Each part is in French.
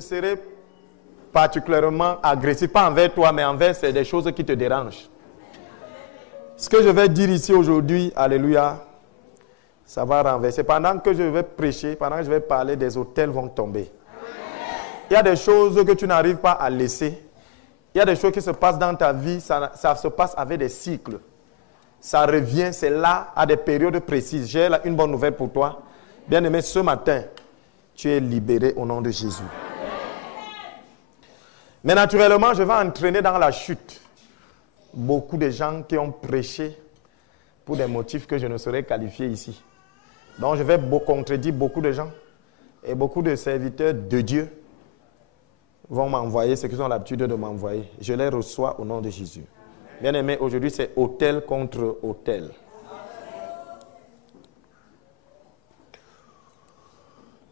je serai particulièrement agressif, pas envers toi, mais envers des choses qui te dérangent. Ce que je vais dire ici aujourd'hui, alléluia, ça va renverser. Pendant que je vais prêcher, pendant que je vais parler, des autels vont tomber. Il y a des choses que tu n'arrives pas à laisser. Il y a des choses qui se passent dans ta vie, ça se passe avec des cycles. Ça revient, c'est là, à des périodes précises. J'ai une bonne nouvelle pour toi. Bien-aimé, ce matin, tu es libéré au nom de Jésus. Mais naturellement, je vais entraîner dans la chute beaucoup de gens qui ont prêché pour des motifs que je ne saurais qualifier ici. Donc, je vais contredire beaucoup de gens et beaucoup de serviteurs de Dieu vont m'envoyer ce qu'ils ont l'habitude de m'envoyer. Je les reçois au nom de Jésus. Bien-aimé, aujourd'hui, c'est autel contre autel.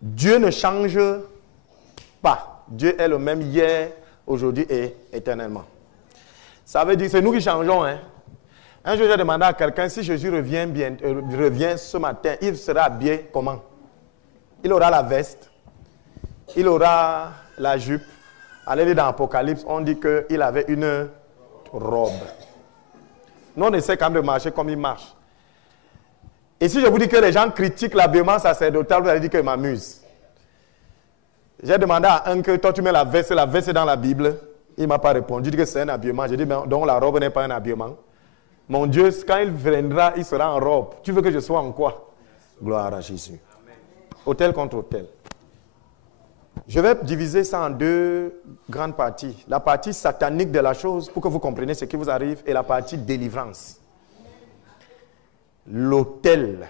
Dieu ne change pas. Dieu est le même hier, aujourd'hui et éternellement. Ça veut dire que c'est nous qui changeons. Un jour, j'ai demandé à quelqu'un, si Jésus revient ce matin, il sera habillé comment? Il aura la veste, il aura la jupe. Allez lire dans l'Apocalypse, on dit qu'il avait une robe. Nous, on essaie quand même de marcher comme il marche. Et si je vous dis que les gens critiquent l'habillement sacerdotal, vous allez dire que je m'amuse. J'ai demandé à un que toi tu mets la veste est dans la Bible. Il ne m'a pas répondu, il dit que c'est un habillement. J'ai dit, donc la robe n'est pas un habillement. Mon Dieu, quand il viendra, il sera en robe. Tu veux que je sois en quoi? Gloire à Jésus. Autel contre autel. Je vais diviser ça en deux grandes parties. La partie satanique de la chose, pour que vous compreniez ce qui vous arrive, et la partie délivrance. L'autel.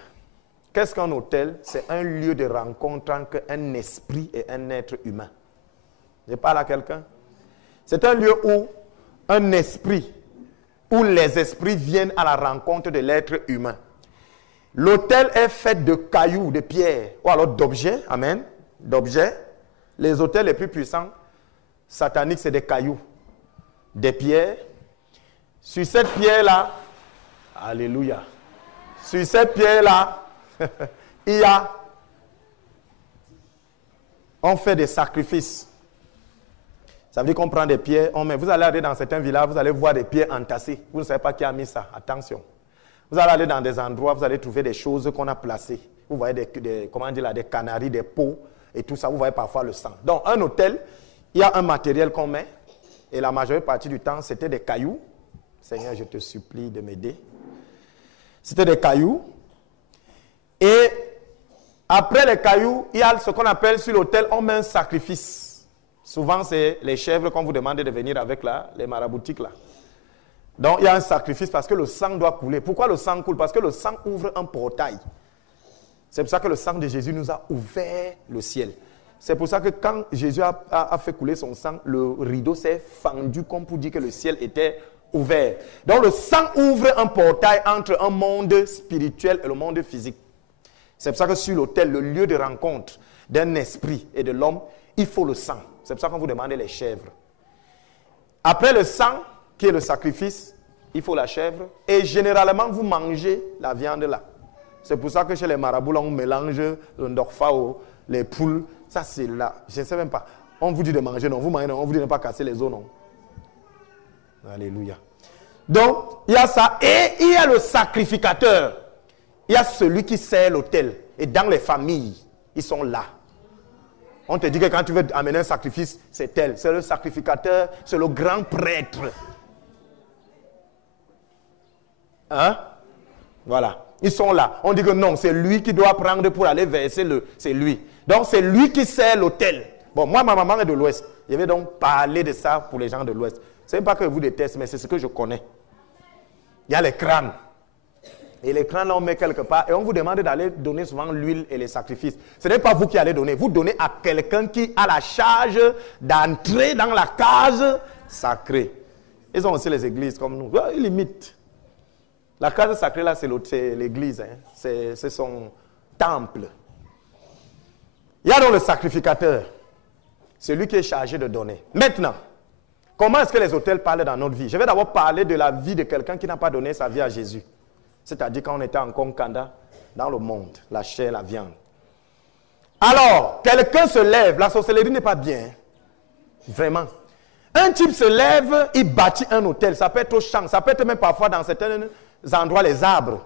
Qu'est-ce qu'un autel? C'est un lieu de rencontre entre un esprit et un être humain. Je parle à quelqu'un. C'est un lieu où un esprit, où les esprits viennent à la rencontre de l'être humain. L'autel est fait de cailloux, de pierres, ou alors d'objets, amen, d'objets. Les autels les plus puissants, sataniques, c'est des cailloux, des pierres. Sur cette pierre-là, alléluia, sur cette pierre-là, on fait des sacrifices. Ça veut dire qu'on prend des pierres, vous allez aller dans certains villages, vous allez voir des pierres entassées. Vous ne savez pas qui a mis ça, attention. Vous allez aller dans des endroits, vous allez trouver des choses qu'on a placées. Vous voyez des canaries, des pots et tout ça. Vous voyez parfois le sang. Donc, un autel, il y a un matériel qu'on met. Et la majeure partie du temps, c'était des cailloux. Seigneur, je te supplie de m'aider. C'était des cailloux. Et après les cailloux, il y a ce qu'on appelle sur l'autel, on met un sacrifice. Souvent, c'est les chèvres qu'on vous demande de venir avec là, les maraboutiques là. Donc, il y a un sacrifice parce que le sang doit couler. Pourquoi le sang coule? Parce que le sang ouvre un portail. C'est pour ça que le sang de Jésus nous a ouvert le ciel. C'est pour ça que quand Jésus a fait couler son sang, le rideau s'est fendu comme pour dire que le ciel était ouvert. Donc, le sang ouvre un portail entre un monde spirituel et le monde physique. C'est pour ça que sur l'autel, le lieu de rencontre d'un esprit et de l'homme, il faut le sang. C'est pour ça qu'on vous demande les chèvres. Après le sang, qui est le sacrifice, il faut la chèvre. Et généralement, vous mangez la viande là. C'est pour ça que chez les marabouts, là, on mélange le ndorfao, les poules. Ça, c'est là. Je ne sais même pas. On vous dit de manger, non. Vous mangez, non. On vous dit de ne pas casser les os, non. Alléluia. Donc, il y a ça. Et il y a le sacrificateur. Il y a celui qui sert l'autel. Et dans les familles, ils sont là. On te dit que quand tu veux amener un sacrifice, c'est tel. C'est le sacrificateur, c'est le grand prêtre. Hein? Voilà. Ils sont là. On dit que non, c'est lui qui doit prendre pour aller verser c'est lui. Donc, c'est lui qui sert l'autel. Bon, moi, ma maman est de l'Ouest. Je vais donc parler de ça pour les gens de l'Ouest. Ce n'est pas que je vous déteste, mais c'est ce que je connais. Il y a les crânes. Et les crânes, on met quelque part. Et on vous demande d'aller donner souvent l'huile et les sacrifices. Ce n'est pas vous qui allez donner. Vous donnez à quelqu'un qui a la charge d'entrer dans la case sacrée. Ils ont aussi les églises comme nous. Ils limitent. La case sacrée, là, c'est l'église. Hein. C'est son temple. Il y a donc le sacrificateur. C'est lui qui est chargé de donner. Maintenant, comment est-ce que les autels parlent dans notre vie? Je vais d'abord parler de la vie de quelqu'un qui n'a pas donné sa vie à Jésus. C'est-à-dire quand on était en Concanda, dans le monde, la chair, la viande. Alors, quelqu'un se lève, la sorcellerie n'est pas bien. Vraiment. Un type se lève, il bâtit un hôtel. Ça peut être au champ, ça peut être même parfois dans certains endroits les arbres.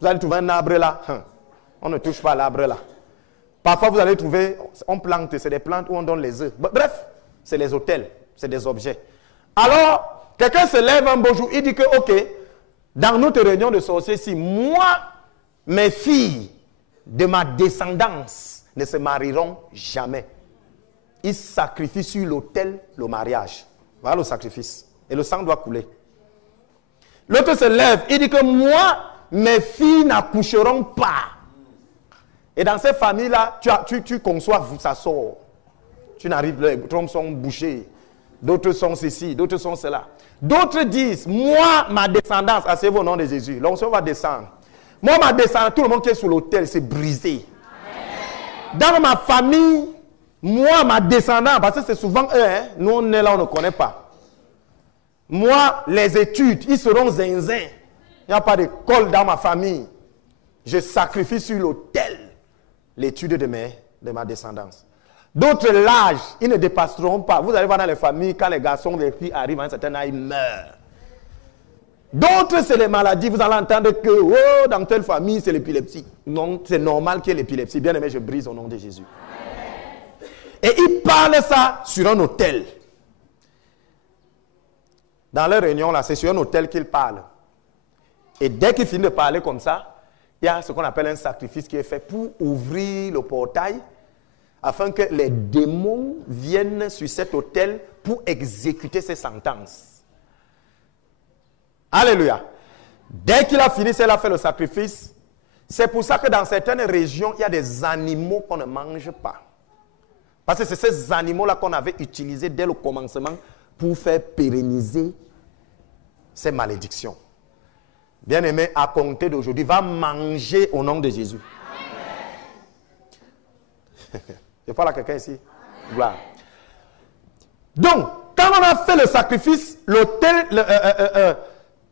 Vous allez trouver un arbre là. On ne touche pas à l'arbre là. Parfois vous allez trouver, on plante, c'est des plantes où on donne les œufs. Bref, c'est les hôtels, c'est des objets. Alors, quelqu'un se lève un beau jour, il dit que, ok, dans notre réunion de sorciers, si moi, mes filles de ma descendance ne se marieront jamais. Ils sacrifient sur l'autel le mariage. Voilà le sacrifice. Et le sang doit couler. L'autre se lève, il dit que moi, mes filles n'accoucheront pas. Et dans ces familles-là, tu conçois, ça sort. Tu n'arrives pas, les trompes sont bouchées. D'autres sont ceci, d'autres sont cela. D'autres disent, moi, ma descendance, asseyez-vous au nom de Jésus. L'onction va descendre. Moi, ma descendance, tout le monde qui est sur l'autel, c'est brisé. Dans ma famille, moi, ma descendance, parce que c'est souvent eux, hein, nous on est là, on ne connaît pas. Moi, les études, ils seront zinzin. Il n'y a pas d'école dans ma famille. Je sacrifie sur l'autel l'étude de ma descendance. D'autres, l'âge, ils ne dépasseront pas. Vous allez voir dans les familles, quand les garçons, les filles arrivent à un certain âge, ils meurent. D'autres, c'est les maladies. Vous allez entendre que, oh, dans telle famille, c'est l'épilepsie. Non, c'est normal qu'il y ait l'épilepsie. Bien aimé, je brise au nom de Jésus. Et ils parlent ça sur un autel. Dans leur réunion, là, c'est sur un autel qu'ils parlent. Et dès qu'ils finissent de parler comme ça, il y a ce qu'on appelle un sacrifice qui est fait pour ouvrir le portail afin que les démons viennent sur cet autel pour exécuter ces sentences. Alléluia. Dès qu'il a fini, il a fait le sacrifice. C'est pour ça que dans certaines régions, il y a des animaux qu'on ne mange pas. Parce que c'est ces animaux-là qu'on avait utilisés dès le commencement pour faire pérenniser ces malédictions. Bien-aimé, à compter d'aujourd'hui, va manger au nom de Jésus. Je parle à quelqu'un ici. Gloire. Donc, quand on a fait le sacrifice, l'autel,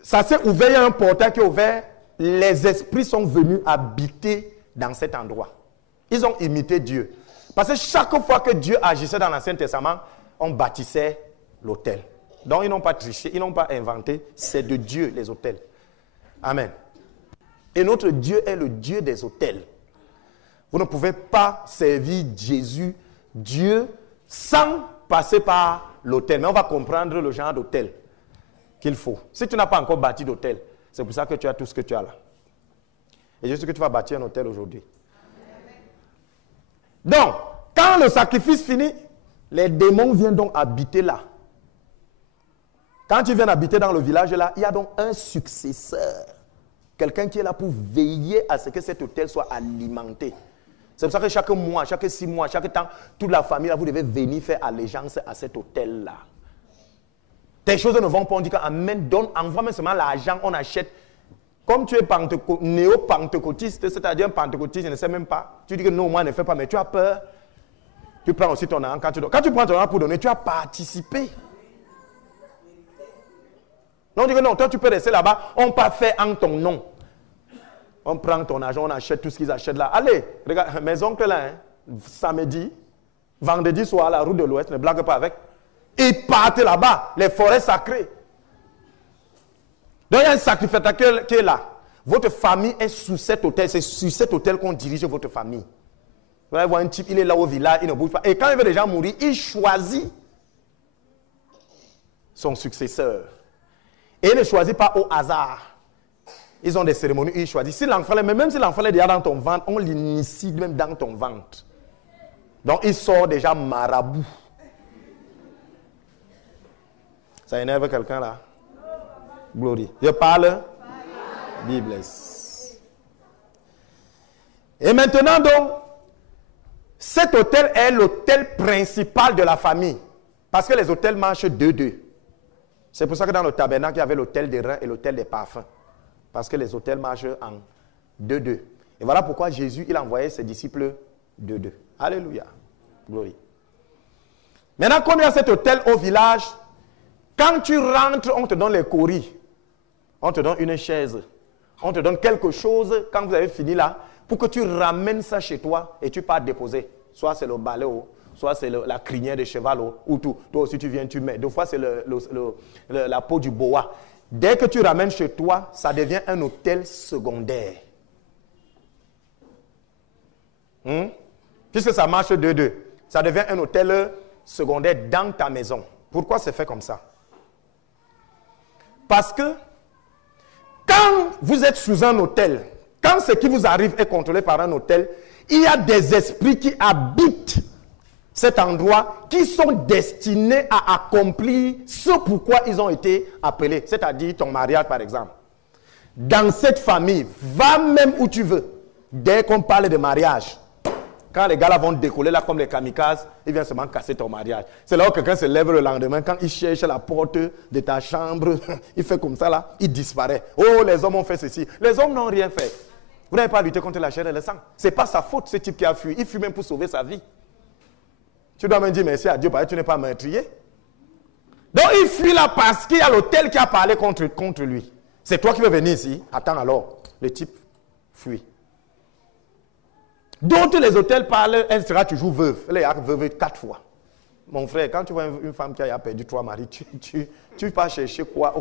ça s'est ouvert, il y a un portail qui est ouvert. Les esprits sont venus habiter dans cet endroit. Ils ont imité Dieu. Parce que chaque fois que Dieu agissait dans l'Ancien Testament, on bâtissait l'autel. Donc, ils n'ont pas triché, ils n'ont pas inventé. C'est de Dieu, les autels. Amen. Et notre Dieu est le Dieu des autels. Vous ne pouvez pas servir Jésus, Dieu, sans passer par l'autel. Mais on va comprendre le genre d'autel qu'il faut. Si tu n'as pas encore bâti d'autel, c'est pour ça que tu as tout ce que tu as là. Et je sais que tu vas bâtir un autel aujourd'hui. Donc, quand le sacrifice finit, les démons viennent donc habiter là. Quand ils viennent habiter dans le village là, il y a donc un successeur. Quelqu'un qui est là pour veiller à ce que cet autel soit alimenté. C'est pour ça que chaque mois, chaque 6 mois, chaque temps, toute la famille, là, vous devez venir faire allégeance à cet autel-là. Tes choses ne vont pas, on dit qu'Amen, donne, envoie-moi seulement l'argent, on achète. Comme tu es néo-pentecôtiste, c'est-à-dire un pentecôtiste, je ne sais même pas. Tu dis que non, moi, ne fais pas, mais tu as peur. Tu prends aussi ton argent quand tu donnes. Quand tu prends ton argent pour donner, tu as participé. Non, on dit que non, toi tu peux rester là-bas, on pas fait en ton nom. On prend ton argent, on achète tout ce qu'ils achètent là. Allez, regarde, mes oncles là, hein, samedi, vendredi soir à la route de l'Ouest, ne blague pas avec. Ils partent là-bas, les forêts sacrées. Donc il y a un sacrificateur qui est là. Votre famille est sous cet hôtel, c'est sur cet hôtel qu'on dirige votre famille. Vous allez voir un type, il est là au village, il ne bouge pas. Et quand il veut déjà mourir, il choisit son successeur. Et il ne choisit pas au hasard. Ils ont des cérémonies, ils choisissent. Si l'enfant est, même si l'enfant est déjà dans ton ventre, on l'initie même dans ton ventre. Donc il sort déjà marabout. Ça énerve quelqu'un là? Glory. Je parle? Bible. Et maintenant donc, cet hôtel est l'hôtel principal de la famille. Parce que les hôtels marchent 2-2. C'est pour ça que dans le tabernacle, il y avait l'hôtel des reins et l'hôtel des parfums. Parce que les hôtels marchent en 2-2. Et voilà pourquoi Jésus, il a envoyé ses disciples 2-2. Alléluia. Glory. Maintenant, comme il y a cet hôtel au village, quand tu rentres, on te donne les coris. On te donne une chaise. On te donne quelque chose, quand vous avez fini là, pour que tu ramènes ça chez toi et tu pars déposer. Soit c'est le balai, soit c'est la crinière de cheval ou tout. Toi aussi tu viens, tu mets. Deux fois c'est la peau du boa. Dès que tu ramènes chez toi, ça devient un hôtel secondaire. Puisque ça marche 2-2. Ça devient un hôtel secondaire dans ta maison. Pourquoi c'est fait comme ça? Parce que quand vous êtes sous un hôtel, quand ce qui vous arrive est contrôlé par un hôtel, il y a des esprits qui habitent cet endroit qui sont destinés à accomplir ce pourquoi ils ont été appelés. C'est-à-dire ton mariage par exemple. Dans cette famille, va même où tu veux. Dès qu'on parle de mariage, quand les gars là vont décoller là comme les kamikazes, ils viennent seulement casser ton mariage. C'est là où quelqu'un se lève le lendemain, quand il cherche la porte de ta chambre, il fait comme ça là, il disparaît. Oh, les hommes ont fait ceci. Les hommes n'ont rien fait. Vous n'avez pas lutté contre la chair et le sang. Ce n'est pas sa faute, ce type qui a fui. Il fuit même pour sauver sa vie. Tu dois me dire merci à Dieu parce que tu n'es pas meurtrier. Donc il fuit là parce qu'il y a l'hôtel qui a parlé contre lui. C'est toi qui veux venir ici. Attends alors, le type fuit. D'autres les hôtels parlent, elle sera toujours veuve. Elle est veuve 4 fois. Mon frère, quand tu vois une femme qui a perdu 3 maris, tu vas chercher quoi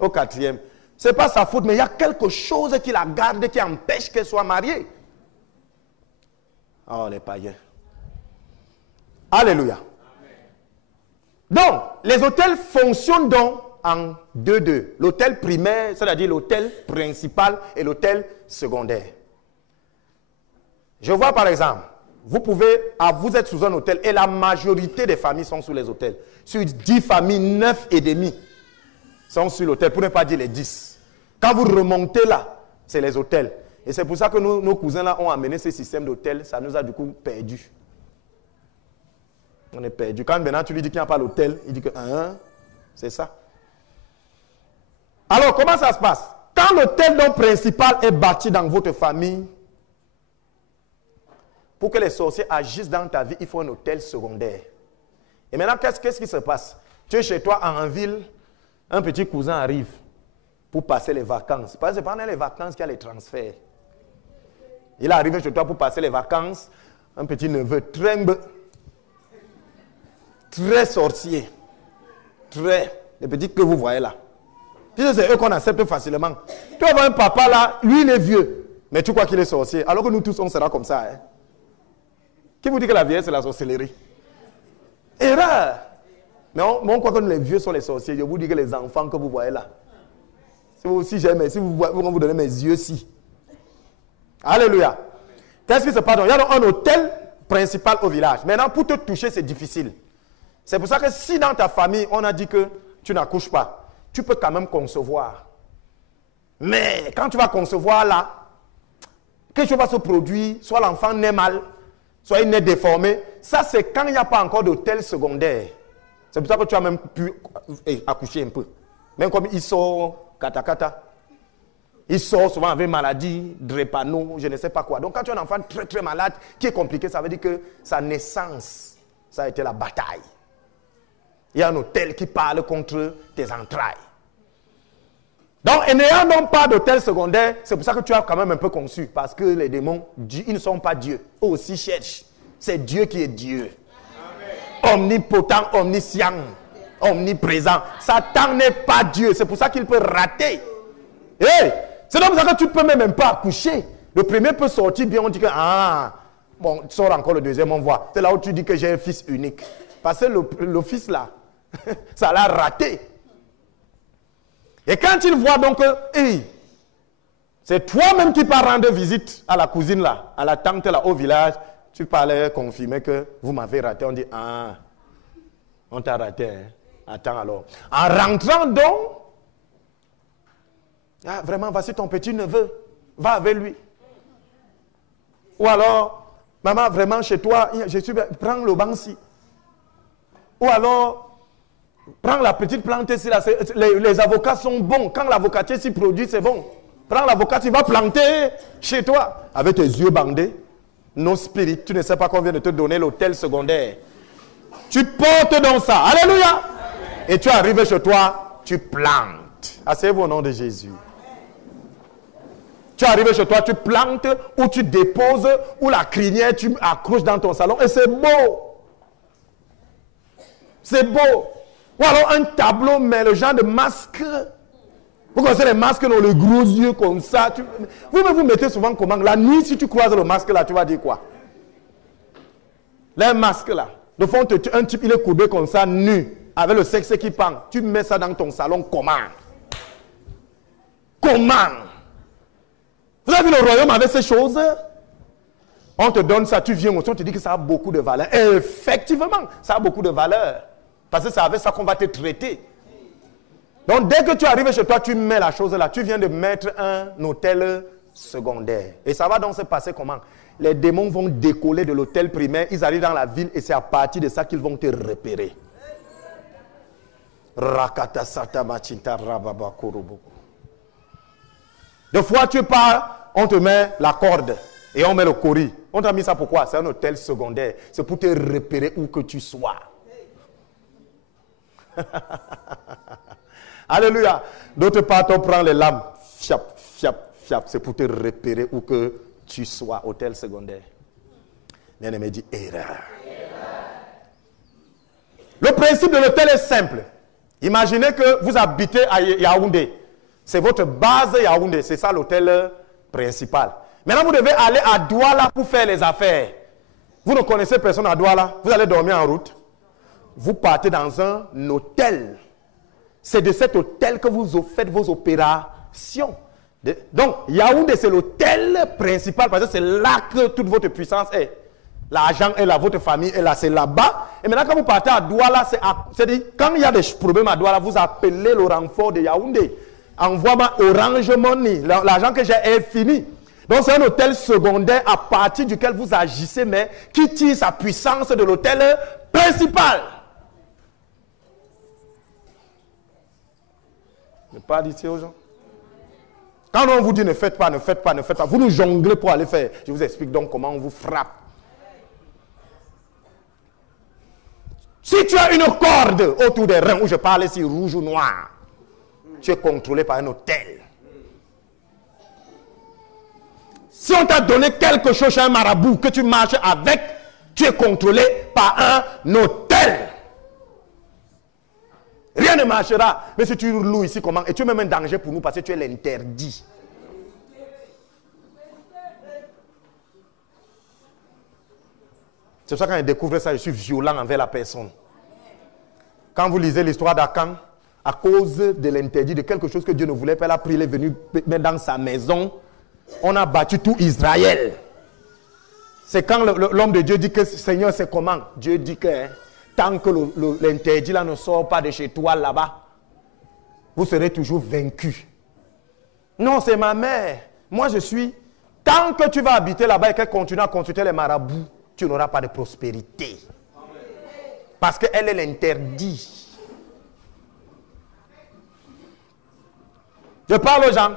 au quatrième? Ce n'est pas sa faute, mais il y a quelque chose qui la garde, qui empêche qu'elle soit mariée. Oh, les païens. Alléluia. Donc, les hôtels fonctionnent donc en 2-2. L'hôtel primaire, c'est-à-dire l'hôtel principal et l'hôtel secondaire. Je vois par exemple, vous êtes sous un hôtel et la majorité des familles sont sous les hôtels. Sur 10 familles, 9,5 sont sur l'hôtel, pour ne pas dire les 10. Quand vous remontez là, c'est les hôtels. Et c'est pour ça que nos cousins là ont amené ce système d'hôtel, ça nous a du coup perdu. On est perdu. Quand maintenant tu lui dis qu'il n'y a pas l'hôtel, il dit que c'est ça. Alors comment ça se passe? Quand l'hôtel principal est bâti dans votre famille, pour que les sorciers agissent dans ta vie, il faut un hôtel secondaire. Et maintenant, qu'est-ce qui se passe? Tu es chez toi en ville, un petit cousin arrive pour passer les vacances. Parce que c'est pendant les vacances qu'il y a les transferts. Il est arrivé chez toi pour passer les vacances, un petit neveu très sorcier, les petits que vous voyez là. C'est eux qu'on accepte facilement. Tu vas voir un papa là, lui il est vieux, mais tu crois qu'il est sorcier, alors que nous tous on sera comme ça. Hein? Qui vous dit que la vieillesse c'est la sorcellerie? Erreur! Mais on croit que les vieux sont les sorciers. Je vous dis que les enfants que vous voyez là, si vous vous donnez mes yeux-ci. Alléluia! Qu'est-ce qui se passe? Il y a donc un hôtel principal au village. Maintenant, pour te toucher, c'est difficile. C'est pour ça que si dans ta famille, on a dit que tu n'accouches pas, tu peux quand même concevoir. Mais quand tu vas concevoir là, quelque chose va se produire, soit l'enfant naît mal, soit il naît déformé. Ça, c'est quand il n'y a pas encore d'hôtel secondaire. C'est pour ça que tu as même pu accoucher un peu. Même comme il sort kata. Il sort souvent avec maladie, drépano, je ne sais pas quoi. Donc quand tu as un enfant très très malade, qui est compliqué, ça veut dire que sa naissance, ça a été la bataille. Il y a un hôtel qui parle contre tes entrailles. Donc, n'ayant donc pas d'hôtel secondaire, c'est pour ça que tu as quand même un peu conçu. Parce que les démons, ils ne sont pas Dieu. Eux aussi cherchent. C'est Dieu qui est Dieu. Amen. Omnipotent, omniscient, omniprésent. Satan n'est pas Dieu. C'est pour ça qu'il peut rater. Hey, c'est donc pour ça que tu ne peux même pas accoucher. Le premier peut sortir bien, on dit que, bon, tu sors encore le deuxième, on voit. C'est là où tu dis que j'ai un fils unique. Parce que le fils là, ça l'a raté. Et quand il voit donc que, c'est toi-même qui pars rendre visite à la cousine là, à la tante là au village, tu parlais confirmer que vous m'avez raté. On dit, on t'a raté. Hein? Attends alors. En rentrant donc, vraiment, voici ton petit neveu, va avec lui. Ou alors, maman, vraiment chez toi, prends le banc-ci. Ou alors, prends la petite plante ici, là, les avocats sont bons. Quand l'avocatier s'y produit, c'est bon. Prends l'avocat, tu vas planter chez toi. Avec tes yeux bandés, non spirit, tu ne sais pas qu'on vient de te donner l'hôtel secondaire. Tu portes donc ça. Alléluia. Amen. Et tu arrives chez toi, tu plantes. Asseyez-vous au nom de Jésus. Tu arrives chez toi, tu plantes, ou tu déposes, ou la crinière, tu accroches dans ton salon, et c'est beau. C'est beau. Ou alors un tableau, mais le genre de masque. Vous connaissez les masques, non, les gros yeux comme ça. Vous mettez souvent comment? La nuit, si tu croises le masque là, tu vas dire quoi? Les masques là. De fond, un type, il est courbé comme ça, nu, avec le sexe qui pend. Tu mets ça dans ton salon, comment? Comment? Vous avez vu le royaume avec ces choses? On te donne ça, tu viens aussi, on te dit que ça a beaucoup de valeur. Et effectivement, ça a beaucoup de valeur. Parce que c'est avec ça qu'on va te traiter. Donc, dès que tu arrives chez toi, tu mets la chose là. Tu viens de mettre un hôtel secondaire. Et ça va donc se passer comment? Les démons vont décoller de l'hôtel primaire. Ils arrivent dans la ville et c'est à partir de ça qu'ils vont te repérer. Des fois, tu pars, on te met la corde et on met le cori. On t'a mis ça pourquoi? C'est un hôtel secondaire. C'est pour te repérer où que tu sois. Alléluia. D'autre part, on prend les lames. Fiap, fiap, fiap. C'est pour te repérer où que tu sois. Hôtel secondaire. Bien-aimé dit erreur. Le principe de l'hôtel est simple. Imaginez que vous habitez à Yaoundé. C'est votre base Yaoundé. C'est ça l'hôtel principal. Maintenant, vous devez aller à Douala pour faire les affaires. Vous ne connaissez personne à Douala. Vous allez dormir en route. Vous partez dans un hôtel. C'est de cet hôtel que vous faites vos opérations. Donc, Yaoundé, c'est l'hôtel principal parce que c'est là que toute votre puissance est. L'argent est là, votre famille est là, c'est là-bas. Et maintenant, quand vous partez à Douala, c'est-à-dire, quand il y a des problèmes à Douala, vous appelez le renfort de Yaoundé. Envoie-moi Orange Money. L'argent que j'ai est fini. Donc, c'est un hôtel secondaire à partir duquel vous agissez, mais qui tire sa puissance de l'hôtel principal. Ne pas dire aux gens. Quand on vous dit ne faites pas, ne faites pas, ne faites pas, vous nous jonglez pour aller faire. Je vous explique donc comment on vous frappe. Si tu as une corde autour des reins, où je parle ici rouge ou noir, tu es contrôlé par un hôtel. Si on t'a donné quelque chose chez un marabout que tu marches avec, tu es contrôlé par un hôtel. Rien ne marchera. Mais si tu loues ici, comment? Et tu es même un danger pour nous parce que tu es l'interdit. C'est pour ça que quand je découvre ça, je suis violent envers la personne. Quand vous lisez l'histoire d'Akan, à cause de l'interdit, de quelque chose que Dieu ne voulait pas, elle a pris, elle est venue mettre dans sa maison. On a battu tout Israël. C'est quand l'homme de Dieu dit que Seigneur, c'est comment? Dieu dit que tant que l'interdit là ne sort pas de chez toi là-bas, vous serez toujours vaincu. Non, c'est ma mère. Moi, je suis. Tant que tu vas habiter là-bas et qu'elle continue à consulter les marabouts, tu n'auras pas de prospérité. Parce qu'elle est l'interdit. Je parle aux gens.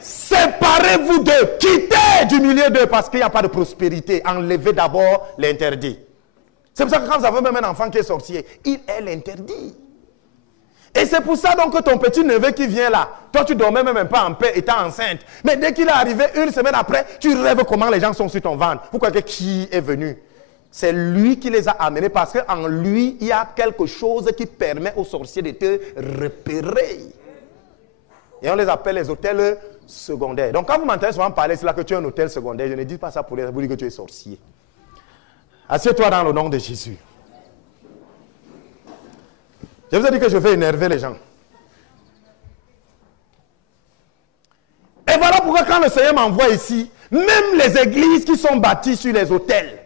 Séparez-vous d'eux. Quittez du milieu d'eux parce qu'il n'y a pas de prospérité. Enlevez d'abord l'interdit. C'est pour ça que quand vous avez même un enfant qui est sorcier, il est l'interdit. Et c'est pour ça donc que ton petit neveu qui vient là, toi tu dormais même pas en paix étant enceinte. Mais dès qu'il est arrivé une semaine après, tu rêves comment les gens sont sur ton ventre. Vous croyez qui est venu? C'est lui qui les a amenés parce qu'en lui, il y a quelque chose qui permet aux sorciers de te repérer. Et on les appelle les hôtels secondaires. Donc quand vous m'entendez souvent parler, c'est là que tu es un hôtel secondaire. Je ne dis pas ça pour vous dire que tu es sorcier. Assieds-toi dans le nom de Jésus. Je vous ai dit que je vais énerver les gens. Et voilà pourquoi quand le Seigneur m'envoie ici, même les églises qui sont bâties sur les hôtels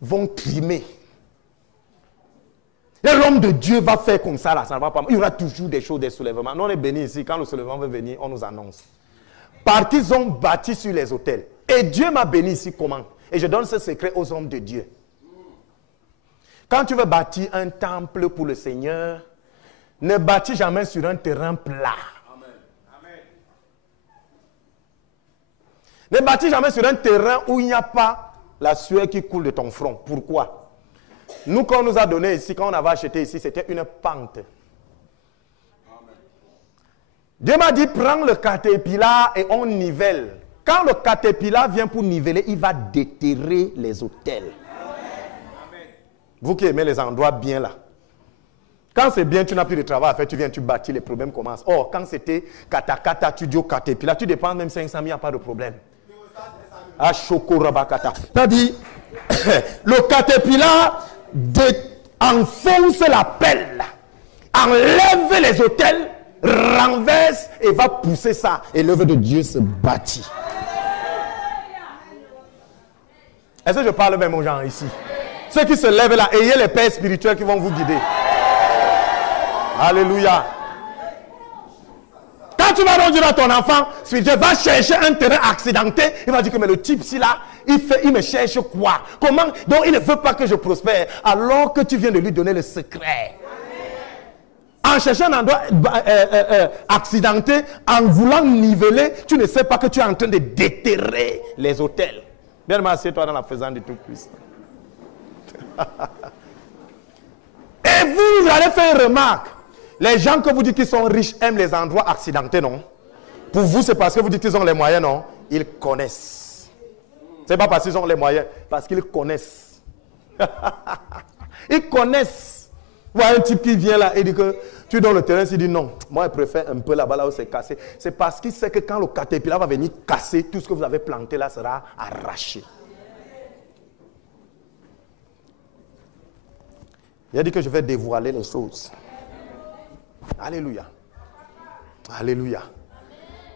vont trimer. Et l'homme de Dieu va faire comme ça, là, ça ne va pas. Il y aura toujours des choses, des soulèvements. Nous, on est bénis ici. Quand le soulèvement veut venir, on nous annonce. Parce qu'ils ont bâti sur les hôtels. Et Dieu m'a béni ici comment? Et je donne ce secret aux hommes de Dieu. Quand tu veux bâtir un temple pour le Seigneur, ne bâtis jamais sur un terrain plat. Amen. Ne bâtis jamais sur un terrain où il n'y a pas la sueur qui coule de ton front. Pourquoi? Nous, quand on nous a donné ici, quand on avait acheté ici, c'était une pente. Amen. Dieu m'a dit, prends le caterpillar et on nivelle. Quand le caterpillar vient pour niveler, il va déterrer les autels. Amen. Vous qui aimez les endroits bien là. Quand c'est bien, tu n'as plus de travail à faire, tu viens, tu bâtis, les problèmes commencent. Or, quand c'était kata, tu dis au kata, puis là, tu dépenses même 500 000, il n'y a pas de problème. Ah, chokorabakata. C'est-à-dire, le caterpillar enfonce la pelle, enlève les autels, renverse et va pousser ça. Et l'œuvre de Dieu se bâtit. Est-ce que je parle même aux gens ici? Ceux qui se lèvent là, ayez les pères spirituels qui vont vous guider. Alléluia. Quand tu vas donc dire à ton enfant spirituel, va chercher un terrain accidenté, il va dire que mais le type-ci là, il me cherche quoi? Comment? Donc il ne veut pas que je prospère, alors que tu viens de lui donner le secret. En cherchant un endroit accidenté, en voulant niveler, tu ne sais pas que tu es en train de déterrer les autels. Bien, assieds-toi dans la présence du Tout-Puissant. Et vous allez faire une remarque. Les gens que vous dites qu'ils sont riches aiment les endroits accidentés, non? Pour vous, c'est parce que vous dites qu'ils ont les moyens, non? Ils connaissent. C'est pas parce qu'ils ont les moyens, parce qu'ils connaissent. Ils connaissent. Vous voyez un type qui vient là et dit que tu donnes le terrain, il dit non. Moi, je préfère un peu là-bas, là où c'est cassé. C'est parce qu'il sait que quand le caterpillar va venir casser, tout ce que vous avez planté là sera arraché. Il a dit que je vais dévoiler les choses. Alléluia. Alléluia.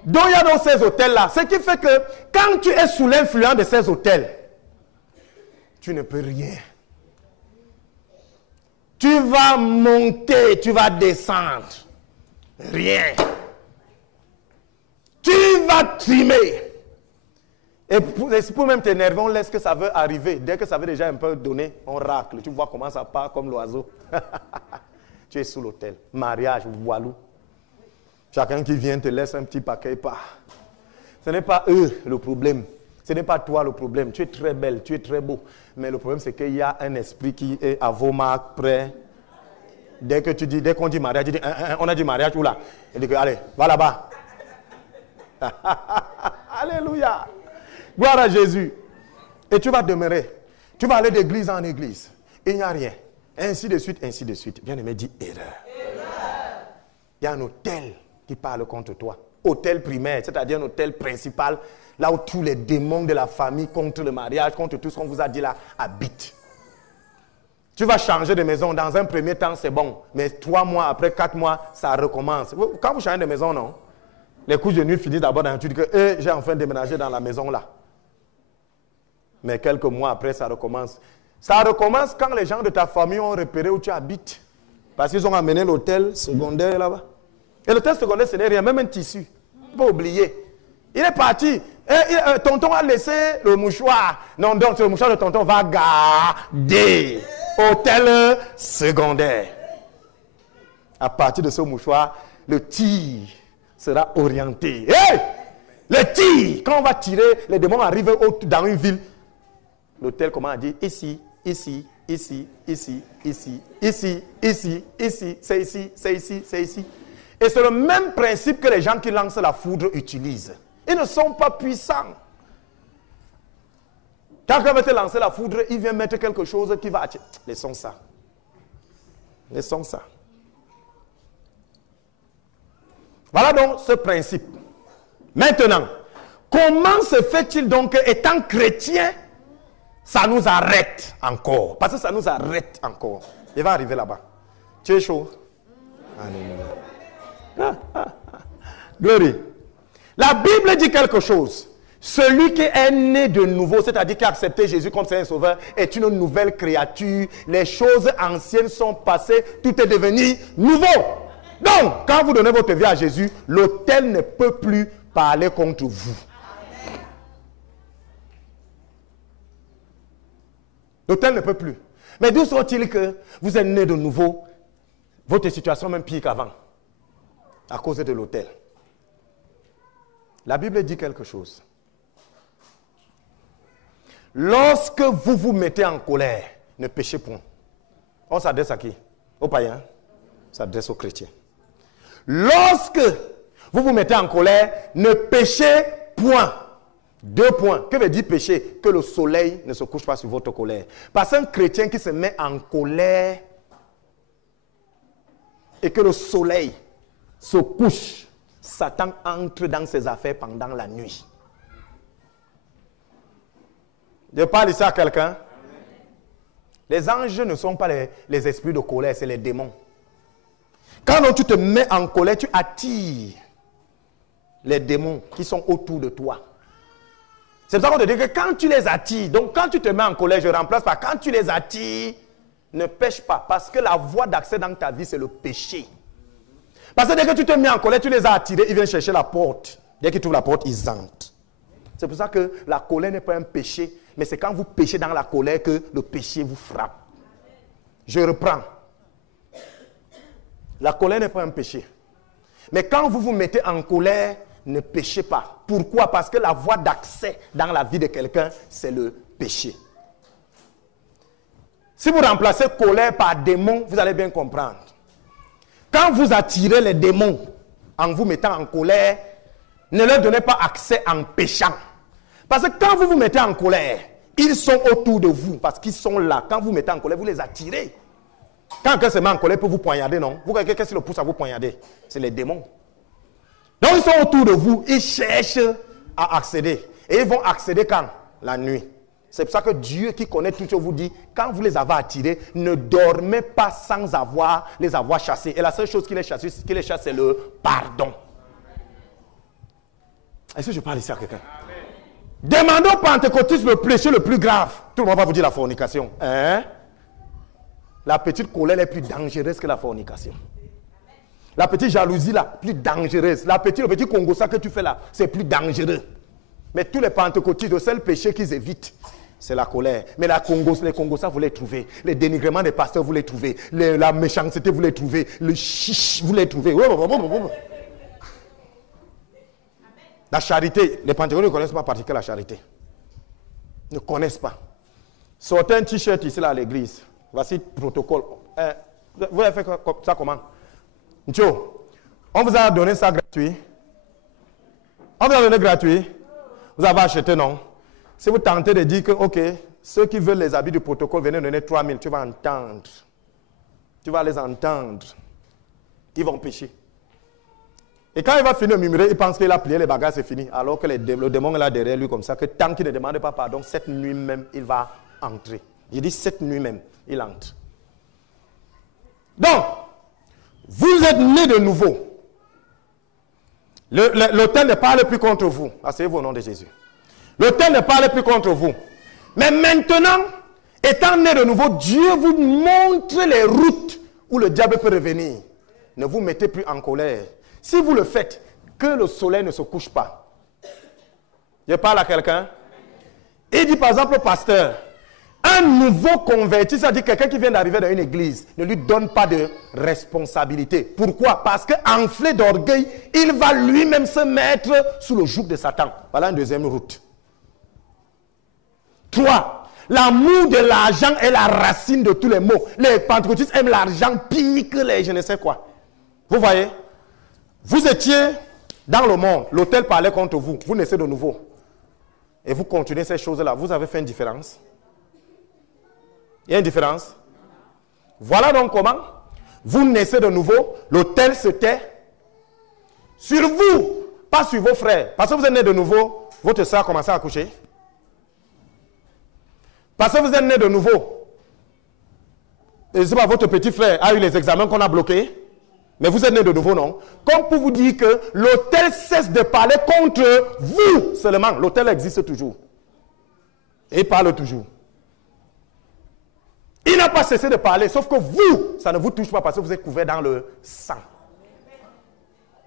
Donc il y a dans ces hôtels-là. Ce qui fait que quand tu es sous l'influence de ces hôtels, tu ne peux rien. Tu vas monter, tu vas descendre. Rien. Tu vas trimer. Et pour même t'énerver, on laisse que ça veut arriver. Dès que ça veut déjà un peu donner, on racle. Tu vois comment ça part comme l'oiseau. Tu es sous l'autel. Mariage, voilou. Chacun qui vient te laisse un petit paquet et part. Ce n'est pas eux le problème. Ce n'est pas toi le problème. Tu es très belle, tu es très beau. Mais le problème, c'est qu'il y a un esprit qui est à vos marques prêt. Dès qu'on dit mariage, tu dis, on a dit mariage, ou là. Il dit que, allez, va là-bas. Alléluia. Gloire à Jésus. Et tu vas demeurer. Tu vas aller d'église en église. Il n'y a rien. Ainsi de suite, ainsi de suite. Bien-aimé, dit erreur. Il y a un hôtel qui parle contre toi. Hôtel primaire, c'est-à-dire un hôtel principal, là où tous les démons de la famille contre le mariage, contre tout ce qu'on vous a dit là, habitent. Tu vas changer de maison. Dans un premier temps, c'est bon. Mais 3 mois après, 4 mois, ça recommence. Quand vous changez de maison, non? Les couches de nuit finissent d'abord dans tu dis que j'ai enfin déménagé dans la maison là. Mais quelques mois après, ça recommence. Ça recommence quand les gens de ta famille ont repéré où tu habites. Parce qu'ils ont amené l'hôtel secondaire là-bas. Et l'hôtel secondaire, ce n'est rien, même un tissu. Il ne faut pas oublier. Il est parti. Et, tonton a laissé le mouchoir. Non, donc le mouchoir de tonton va garder. Hôtel secondaire. À partir de ce mouchoir, le tir sera orienté. Hey! Le tir, quand on va tirer, les démons arrivent dans une ville. L'hôtel, comment on dit? Ici, ici, ici, ici, ici, ici, ici, ici, c'est ici, c'est ici, c'est ici. Et c'est le même principe que les gens qui lancent la foudre utilisent. Ils ne sont pas puissants. Quand quelqu'un va te lancer la foudre, il vient mettre quelque chose qui va attirer. Laissons ça. Laissons ça. Voilà donc ce principe. Maintenant, comment se fait-il donc que, étant chrétien, ça nous arrête encore? Parce que ça nous arrête encore. Il va arriver là-bas. Tu es chaud? Alléluia. Glory. La Bible dit quelque chose. Celui qui est né de nouveau, c'est-à-dire qui a accepté Jésus comme Seigneur et Sauveur, est une nouvelle créature. Les choses anciennes sont passées, tout est devenu nouveau. Donc, quand vous donnez votre vie à Jésus, l'autel ne peut plus parler contre vous. L'autel ne peut plus. Mais d'où sort-il que vous êtes né de nouveau? Votre situation est même pire qu'avant. À cause de l'autel. La Bible dit quelque chose. Lorsque vous vous mettez en colère, ne péchez point. On s'adresse à qui? Aux païens. On s'adresse aux chrétiens. Lorsque vous vous mettez en colère, ne péchez point. 2 points. Que veut dire pécher? Que le soleil ne se couche pas sur votre colère. Parce qu'un chrétien qui se met en colère et que le soleil se couche, Satan entre dans ses affaires pendant la nuit. Je parle ici à quelqu'un. Les anges ne sont pas les esprits de colère, c'est les démons. Quand donc tu te mets en colère, tu attires les démons qui sont autour de toi. C'est pour ça qu'on te dit que quand tu les attires, donc quand tu te mets en colère, je remplace par quand tu les attires, ne pêche pas. Parce que la voie d'accès dans ta vie, c'est le péché. Parce que dès que tu te mets en colère, tu les as attirés, ils viennent chercher la porte. Dès qu'ils trouvent la porte, ils entrent. C'est pour ça que la colère n'est pas un péché, mais c'est quand vous péchez dans la colère que le péché vous frappe. Je reprends. La colère n'est pas un péché. Mais quand vous vous mettez en colère, ne péchez pas. Pourquoi? Parce que la voie d'accès dans la vie de quelqu'un, c'est le péché. Si vous remplacez colère par démon, vous allez bien comprendre. Quand vous attirez les démons en vous mettant en colère, ne leur donnez pas accès en péchant. Parce que quand vous vous mettez en colère, ils sont autour de vous parce qu'ils sont là. Quand vous mettez en colère, vous les attirez. Quand quelqu'un se met en colère, il peut vous poignarder, non? Vous, quelqu'un qui le pousse à vous poignarder, c'est les démons. Donc ils sont autour de vous, ils cherchent à accéder. Et ils vont accéder quand? La nuit. C'est pour ça que Dieu qui connaît tout vous dit, quand vous les avez attirés, ne dormez pas sans les avoir chassés. Et la seule chose qui les chasse, c'est le pardon. Est-ce que je parle ici à quelqu'un? Demandez aux pentecôtistes le péché le plus grave. Tout le monde va vous dire la fornication. Hein? La petite colère est plus dangereuse que la fornication. La petite jalousie là, plus dangereuse. Le petit congossa que tu fais là, c'est plus dangereux. Mais tous les pentecôtistes, le seul péché qu'ils évitent, c'est la colère. Mais les congossas, vous les trouvez. Les dénigrements des pasteurs, vous les trouvez. La méchanceté, vous les trouvez. Le chiche, vous les trouvez. La charité, les pentecôtistes ne connaissent pas pratiquer la charité. Ils ne connaissent pas. Sortez un t-shirt ici là à l'église. Voici le protocole. Vous avez fait ça comment? Ncho, on vous a donné ça gratuit. On vous a donné gratuit. Vous avez acheté, non? Si vous tentez de dire que, ok, ceux qui veulent les habits du protocole, venez donner 3 000, tu vas entendre. Tu vas les entendre. Ils vont pécher. Et quand il va finir de murmurer, il pense qu'il a plié les bagages, c'est fini. Alors que le démon est là derrière lui comme ça, que tant qu'il ne demande pas pardon, cette nuit même, il va entrer. Je dis cette nuit même, il entre. Donc, vous êtes nés de nouveau. L'autel ne parle plus contre vous. Asseyez-vous au nom de Jésus. L'autel ne parle plus contre vous. Mais maintenant, étant né de nouveau, Dieu vous montre les routes où le diable peut revenir. Ne vous mettez plus en colère. Si vous le faites, que le soleil ne se couche pas. Je parle à quelqu'un. Il dit par exemple au pasteur, un nouveau converti, c'est-à-dire quelqu'un qui vient d'arriver dans une église, ne lui donne pas de responsabilité. Pourquoi? Parce qu'enflé d'orgueil, il va lui-même se mettre sous le joug de Satan. Voilà une deuxième route. 3. L'amour de l'argent est la racine de tous les maux. Les pentecôtistes aiment l'argent pire que les je ne sais quoi. Vous voyez? Vous étiez dans le monde, l'autel parlait contre vous, vous naissez de nouveau. Et vous continuez ces choses-là, vous avez fait une différence. Il y a une différence. Voilà donc comment vous naissez de nouveau, l'autel se tait sur vous, pas sur vos frères. Parce que vous êtes né de nouveau, votre soeur a commencé à accoucher. Parce que vous êtes né de nouveau, et je sais pas, votre petit frère a eu les examens qu'on a bloqués. Mais vous êtes né de nouveau, non? Comme pour vous dire que l'autel cesse de parler contre vous seulement. L'autel existe toujours. Et il parle toujours. Il n'a pas cessé de parler, sauf que vous, ça ne vous touche pas parce que vous êtes couvert dans le sang.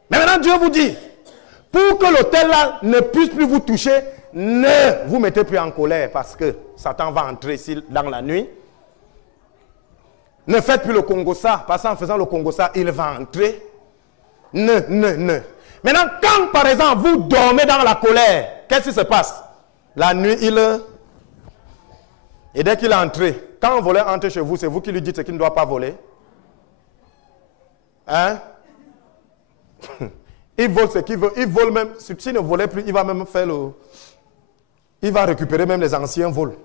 Mais maintenant, Dieu vous dit, pour que l'autel là ne puisse plus vous toucher, ne vous mettez plus en colère parce que Satan va entrer ici dans la nuit. Ne faites plus le congossa, parce qu'en faisant le congossa, il va entrer. Ne. Maintenant, quand par exemple vous dormez dans la colère, qu'est-ce qui se passe? La nuit, et dès qu'il est entré, quand un voleur entre chez vous, c'est vous qui lui dites ce qu'il ne doit pas voler. Hein? Il vole ce qu'il veut. Il vole même, s'il ne volait plus, il va même faire il va récupérer même les anciens vols.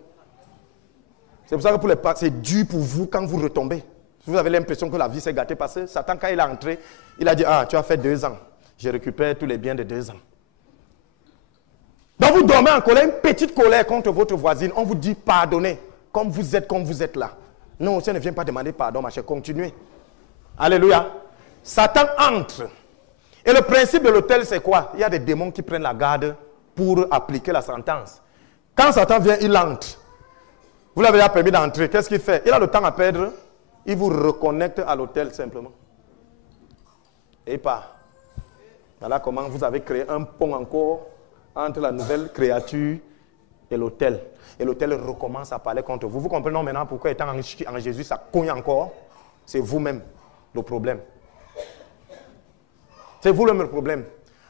C'est pour ça que pour les parts, c'est dur pour vous quand vous retombez. Vous avez l'impression que la vie s'est gâtée parce que Satan, quand il est entré, il a dit, ah, tu as fait 2 ans. Je récupère tous les biens de 2 ans. Donc vous dormez en colère, une petite colère contre votre voisine. On vous dit pardonnez, comme vous êtes là. Non, ça ne vient pas demander pardon, ma chère. Continuez. Alléluia. Satan entre. Et le principe de l'autel, c'est quoi? Il y a des démons qui prennent la garde pour appliquer la sentence. Quand Satan vient, il entre. Vous l'avez déjà permis d'entrer. Qu'est-ce qu'il fait? Il a le temps à perdre. Il vous reconnecte à l'autel simplement. Et pas. Voilà comment vous avez créé un pont encore entre la nouvelle créature et l'autel. Et l'autel recommence à parler contre vous. Vous comprenez maintenant pourquoi étant en Jésus, ça cogne encore? C'est vous-même le problème. C'est vous-même le problème.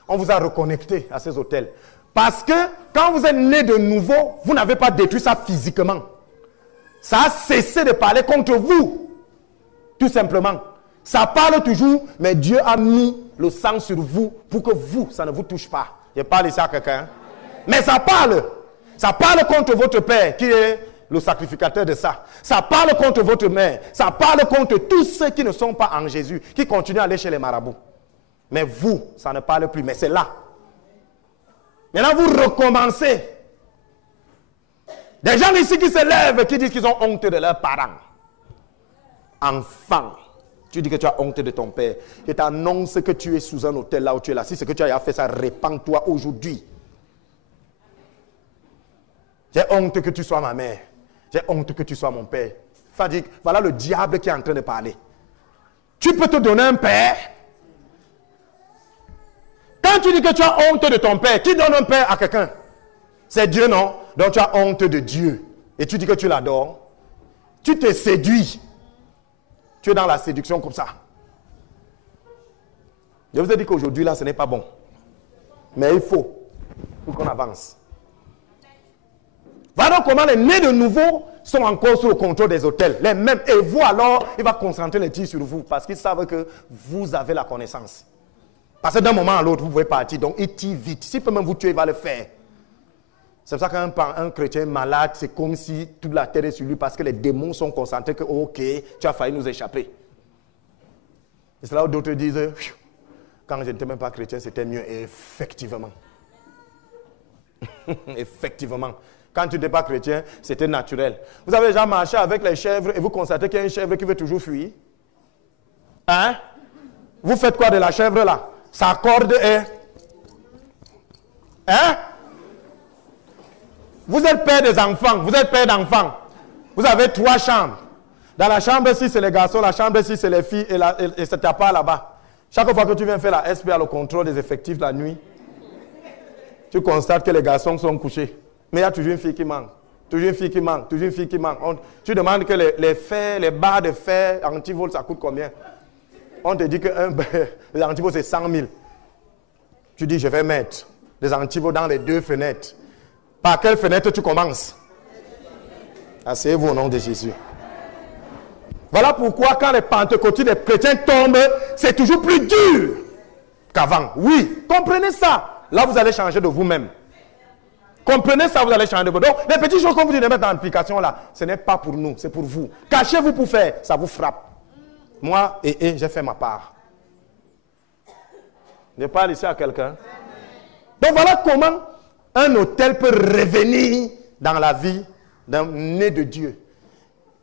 On vous a reconnecté à ces autels. Parce que quand vous êtes né de nouveau, vous n'avez pas détruit ça physiquement. Ça a cessé de parler contre vous. Tout simplement. Ça parle toujours, mais Dieu a mis le sang sur vous pour que vous, ça ne vous touche pas. Je parle ici à quelqu'un. Mais ça parle. Ça parle contre votre père qui est le sacrificateur de ça. Ça parle contre votre mère. Ça parle contre tous ceux qui ne sont pas en Jésus, qui continuent à aller chez les marabouts. Mais vous, ça ne parle plus. Mais c'est là. Maintenant, vous recommencez. Des gens ici qui se lèvent, qui disent qu'ils ont honte de leurs parents. Enfant, tu dis que tu as honte de ton père. Je t'annonce que tu es sous un autel là où tu es là. Si ce que tu as fait, ça répands-toi aujourd'hui. J'ai honte que tu sois ma mère. J'ai honte que tu sois mon père. Fadigue, voilà le diable qui est en train de parler. Tu peux te donner un père. Quand tu dis que tu as honte de ton père, qui donne un père à quelqu'un? C'est Dieu, non? Donc tu as honte de Dieu. Et tu dis que tu l'adores. Tu te séduis. Tu es dans la séduction comme ça. Je vous ai dit qu'aujourd'hui, là, ce n'est pas bon. Mais il faut qu'on avance. Voilà comment les nés de nouveau sont encore sous le contrôle des autels. Les mêmes. Et vous, alors, il va concentrer les tirs sur vous parce qu'ils savent que vous avez la connaissance. Parce que d'un moment à l'autre, vous pouvez partir. Donc, il tire vite. S'il peut même vous tuer, il va le faire. C'est pour ça qu'un chrétien malade, c'est comme si toute la terre est sur lui parce que les démons sont concentrés que, ok, tu as failli nous échapper. Et c'est là où d'autres disent, quand je n'étais même pas chrétien, c'était mieux. Et effectivement. Effectivement. Quand tu n'étais pas chrétien, c'était naturel. Vous avez déjà marché avec les chèvres et vous constatez qu'il y a une chèvre qui veut toujours fuir. Hein? Vous faites quoi de la chèvre là? Sa corde est... Hein? Vous êtes père des enfants, vous êtes père d'enfants. Vous avez 3 chambres. Dans la chambre 6, c'est les garçons, la chambre 6, c'est les filles et c'est ta part là-bas. Chaque fois que tu viens faire la SP à le contrôle des effectifs la nuit, tu constates que les garçons sont couchés. Mais il y a toujours une fille qui manque. Toujours une fille qui manque, toujours une fille qui manque. Tu demandes que les fers, les barres de fer antivol, ça coûte combien? On te dit que les antivols, c'est 100 000. Tu dis, je vais mettre des antivols dans les 2 fenêtres. Par quelle fenêtre tu commences? Asseyez-vous au nom de Jésus. Voilà pourquoi quand les pentecôtistes, les chrétiens tombent, c'est toujours plus dur qu'avant. Oui, comprenez ça. Là, vous allez changer de vous-même. Comprenez ça, vous allez changer de vous. Donc, les petites choses qu'on vous dit de mettre en application là, ce n'est pas pour nous, c'est pour vous. Cachez-vous pour faire, ça vous frappe. Moi, j'ai fait ma part. Je parle ici à quelqu'un. Donc voilà comment un autel peut revenir dans la vie d'un né de Dieu.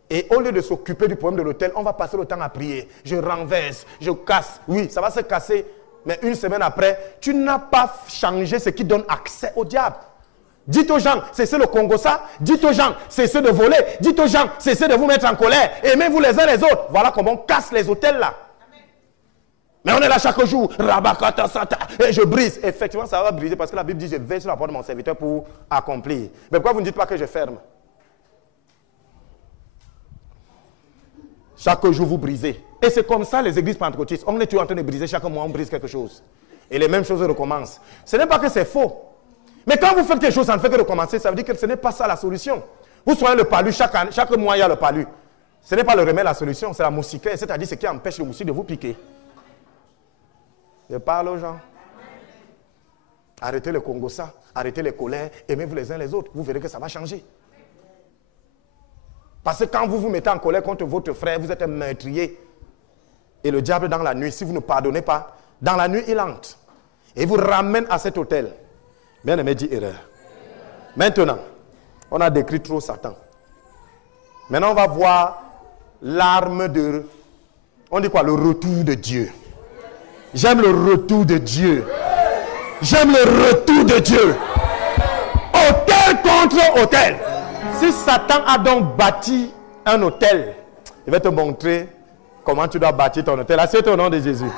Et au lieu de s'occuper du problème de l'autel, on va passer le temps à prier. Je renverse, je casse. Oui, ça va se casser. Mais une semaine après, tu n'as pas changé ce qui donne accès au diable. Dites aux gens, cessez le Congo ça. Dites aux gens, cessez de voler. Dites aux gens, cessez de vous mettre en colère. Aimez-vous les uns les autres. Voilà comment on casse les autels là. Mais on est là chaque jour. Rabakata sata. Et je brise. Effectivement, ça va briser parce que la Bible dit, je veille sur la porte de mon serviteur pour accomplir. Mais pourquoi vous ne dites pas que je ferme? Chaque jour, vous brisez. Et c'est comme ça les églises pentecôtistes. On est toujours en train de briser. Chaque mois, on brise quelque chose. Et les mêmes choses recommencent. Ce n'est pas que c'est faux. Mais quand vous faites quelque chose, ça ne fait que recommencer. Ça veut dire que ce n'est pas ça la solution. Vous soyez le palu, chaque mois, il y a le palu. Ce n'est pas le remède, la solution. C'est la moustiquaire. C'est-à-dire ce qui empêche le moustique de vous piquer. Je parle aux gens. Arrêtez le Congo ça. Arrêtez les colères. Aimez-vous les uns les autres. Vous verrez que ça va changer. Parce que quand vous vous mettez en colère contre votre frère, vous êtes un meurtrier. Et le diable, dans la nuit, si vous ne pardonnez pas, dans la nuit, il entre. Et vous ramène à cet hôtel. Bien-aimé, dit erreur. Maintenant, on a décrit trop Satan. Maintenant, on va voir l'arme de... On dit quoi? Le retour de Dieu. J'aime le retour de Dieu. J'aime le retour de Dieu. Hôtel contre hôtel. Si Satan a donc bâti un hôtel, il va te montrer comment tu dois bâtir ton hôtel. Assieds au nom de Jésus.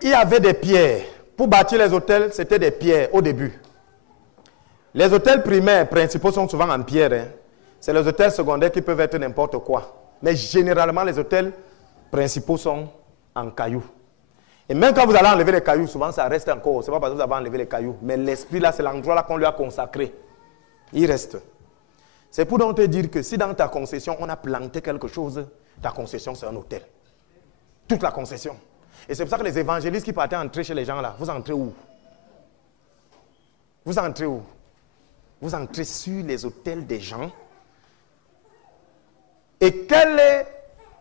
Il y avait des pierres. Pour bâtir les hôtels, c'était des pierres au début. Les hôtels primaires principaux sont souvent en pierre. Hein. C'est les hôtels secondaires qui peuvent être n'importe quoi. Mais généralement, les hôtels principaux sont en cailloux. Et même quand vous allez enlever les cailloux, souvent ça reste encore. Ce n'est pas parce que vous avez enlevé les cailloux. Mais l'esprit là, c'est l'endroit là qu'on lui a consacré. Il reste. C'est pour donc te dire que si dans ta concession, on a planté quelque chose, ta concession c'est un hôtel. Toute la concession. Et c'est pour ça que les évangélistes qui partaient entrer chez les gens là, vous entrez où? Vous entrez où? Vous entrez sur les hôtels des gens. Et quel est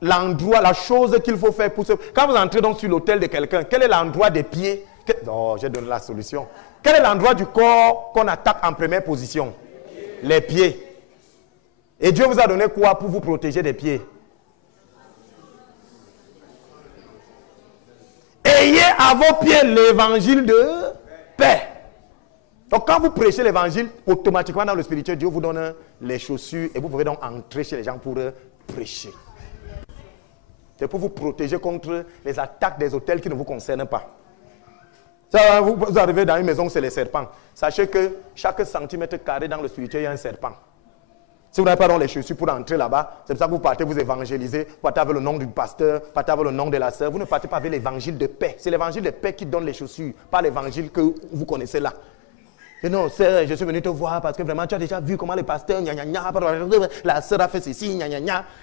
l'endroit, la chose qu'il faut faire pour ce... Quand vous entrez donc sur l'hôtel de quelqu'un, quel est l'endroit des pieds? Oh, j'ai donné la solution. Quel est l'endroit du corps qu'on attaque en première position? Les pieds. Et Dieu vous a donné quoi pour vous protéger des pieds? Ayez à vos pieds l'évangile de paix. Donc quand vous prêchez l'évangile, automatiquement dans le spirituel, Dieu vous donne les chaussures et vous pouvez donc entrer chez les gens pour prêcher. C'est pour vous protéger contre les attaques des hôtels qui ne vous concernent pas. Ça, vous arrivez dans une maison où c'est les serpents. Sachez que chaque centimètre carré dans le spirituel, il y a un serpent. Si vous n'avez pas dans les chaussures pour entrer là-bas, c'est pour ça que vous partez vous évangéliser, vous partez avec le nom du pasteur, vous partez avec le nom de la sœur. Vous ne partez pas avec l'évangile de paix. C'est l'évangile de paix qui donne les chaussures, pas l'évangile que vous connaissez là. Et non, sœur, je suis venu te voir parce que vraiment tu as déjà vu comment les pasteurs, la sœur a fait ceci,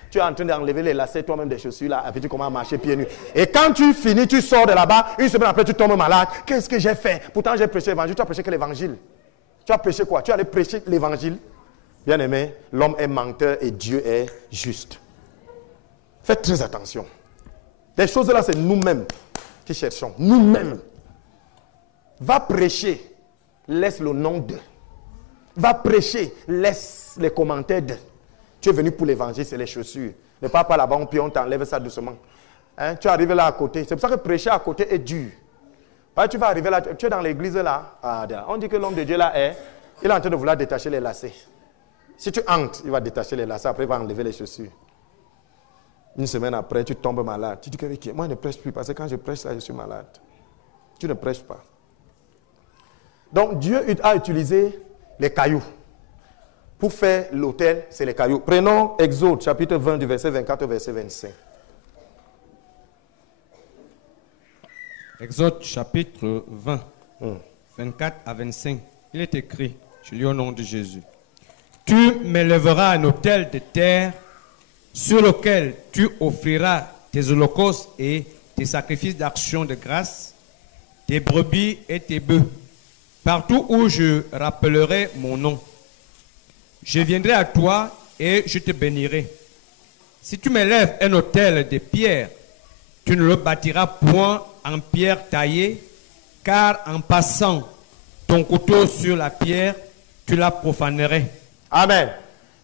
tu es en train d'enlever les lacets toi-même des chaussures là, et puis tu commences à marcher pieds nus. Et quand tu finis, tu sors de là-bas, une semaine après tu tombes malade. Qu'est-ce que j'ai fait? Pourtant j'ai prêché l'évangile. Tu as prêché que l'évangile? Tu as prêché quoi? Tu allais prêcher l'évangile? Bien aimé, l'homme est menteur et Dieu est juste. Faites très attention. Les choses là, c'est nous-mêmes qui cherchons. Nous-mêmes. Va prêcher. Laisse le nom d'eux. Va prêcher. Laisse les commentaires d'eux. Tu es venu pour l'évangile, c'est les chaussures. Ne pars pas là-bas, puis on t'enlève ça doucement. Hein? Tu es arrivé là à côté. C'est pour ça que prêcher à côté est dur. Tu vas arriver là, tu es dans l'église là. On dit que l'homme de Dieu là il est en train de vouloir détacher les lacets. Si tu entres, il va détacher les lacets, après il va enlever les chaussures. Une semaine après, tu tombes malade. Tu dis que moi je ne prêche plus parce que quand je prêche là, je suis malade. Tu ne prêches pas. Donc Dieu a utilisé les cailloux. Pour faire l'autel, c'est les cailloux. Prenons Exode, chapitre 20, du verset 24 au verset 25. Exode, chapitre 20, 24 à 25. Il est écrit, je lis au nom de Jésus. Tu m'élèveras un autel de terre sur lequel tu offriras tes holocaustes et tes sacrifices d'action de grâce, tes brebis et tes bœufs, partout où je rappellerai mon nom. Je viendrai à toi et je te bénirai. Si tu m'élèves un autel de pierre, tu ne le bâtiras point en pierre taillée, car en passant ton couteau sur la pierre, tu la profanerais. Amen.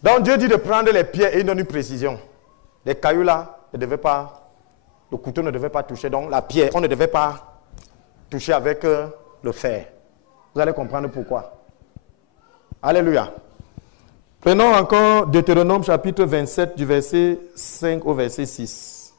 Donc Dieu dit de prendre les pierres et il donne une précision. Les cailloux là ne devaient pas, le couteau ne devait pas toucher. Donc la pierre, on ne devait pas toucher avec le fer. Vous allez comprendre pourquoi. Alléluia. Prenons encore Deutéronome chapitre 27 du verset 5 au verset 6.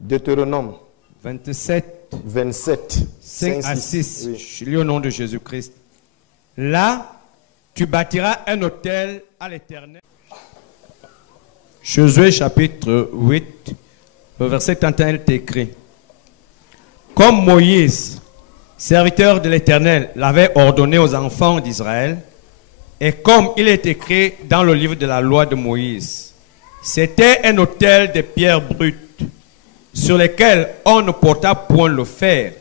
Deutéronome 27, 5 à 6. Oui. Je lis au nom de Jésus-Christ. Là, tu bâtiras un autel à l'Éternel. Josué chapitre 8, le verset 31 est écrit. Comme Moïse, serviteur de l'Éternel, l'avait ordonné aux enfants d'Israël, et comme il est écrit dans le livre de la loi de Moïse, C'était un autel de pierres brutes, sur lesquelles on ne porta point le fer.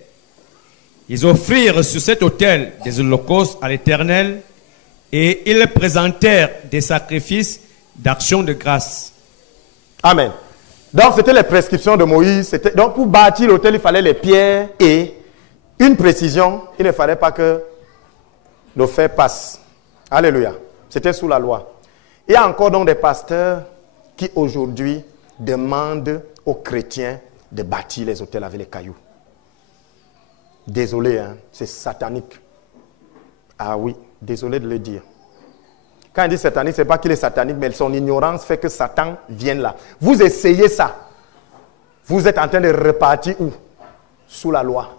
Ils offrirent sur cet autel des holocaustes à l'Éternel, et ils présentèrent des sacrifices d'action de grâce. Amen. Donc, c'était les prescriptions de Moïse. Donc, pour bâtir l'autel, il fallait les pierres et une précision, il ne fallait pas que le fer passe. Alléluia. C'était sous la loi. Il y a encore donc des pasteurs qui aujourd'hui demandent aux chrétiens de bâtir les autels avec les cailloux. Désolé, hein, c'est satanique. Ah oui, désolé de le dire. Quand il dit satanique, ce n'est pas qu'il est satanique, mais son ignorance fait que Satan vienne là. Vous essayez ça. Vous êtes en train de repartir où? Sous la loi.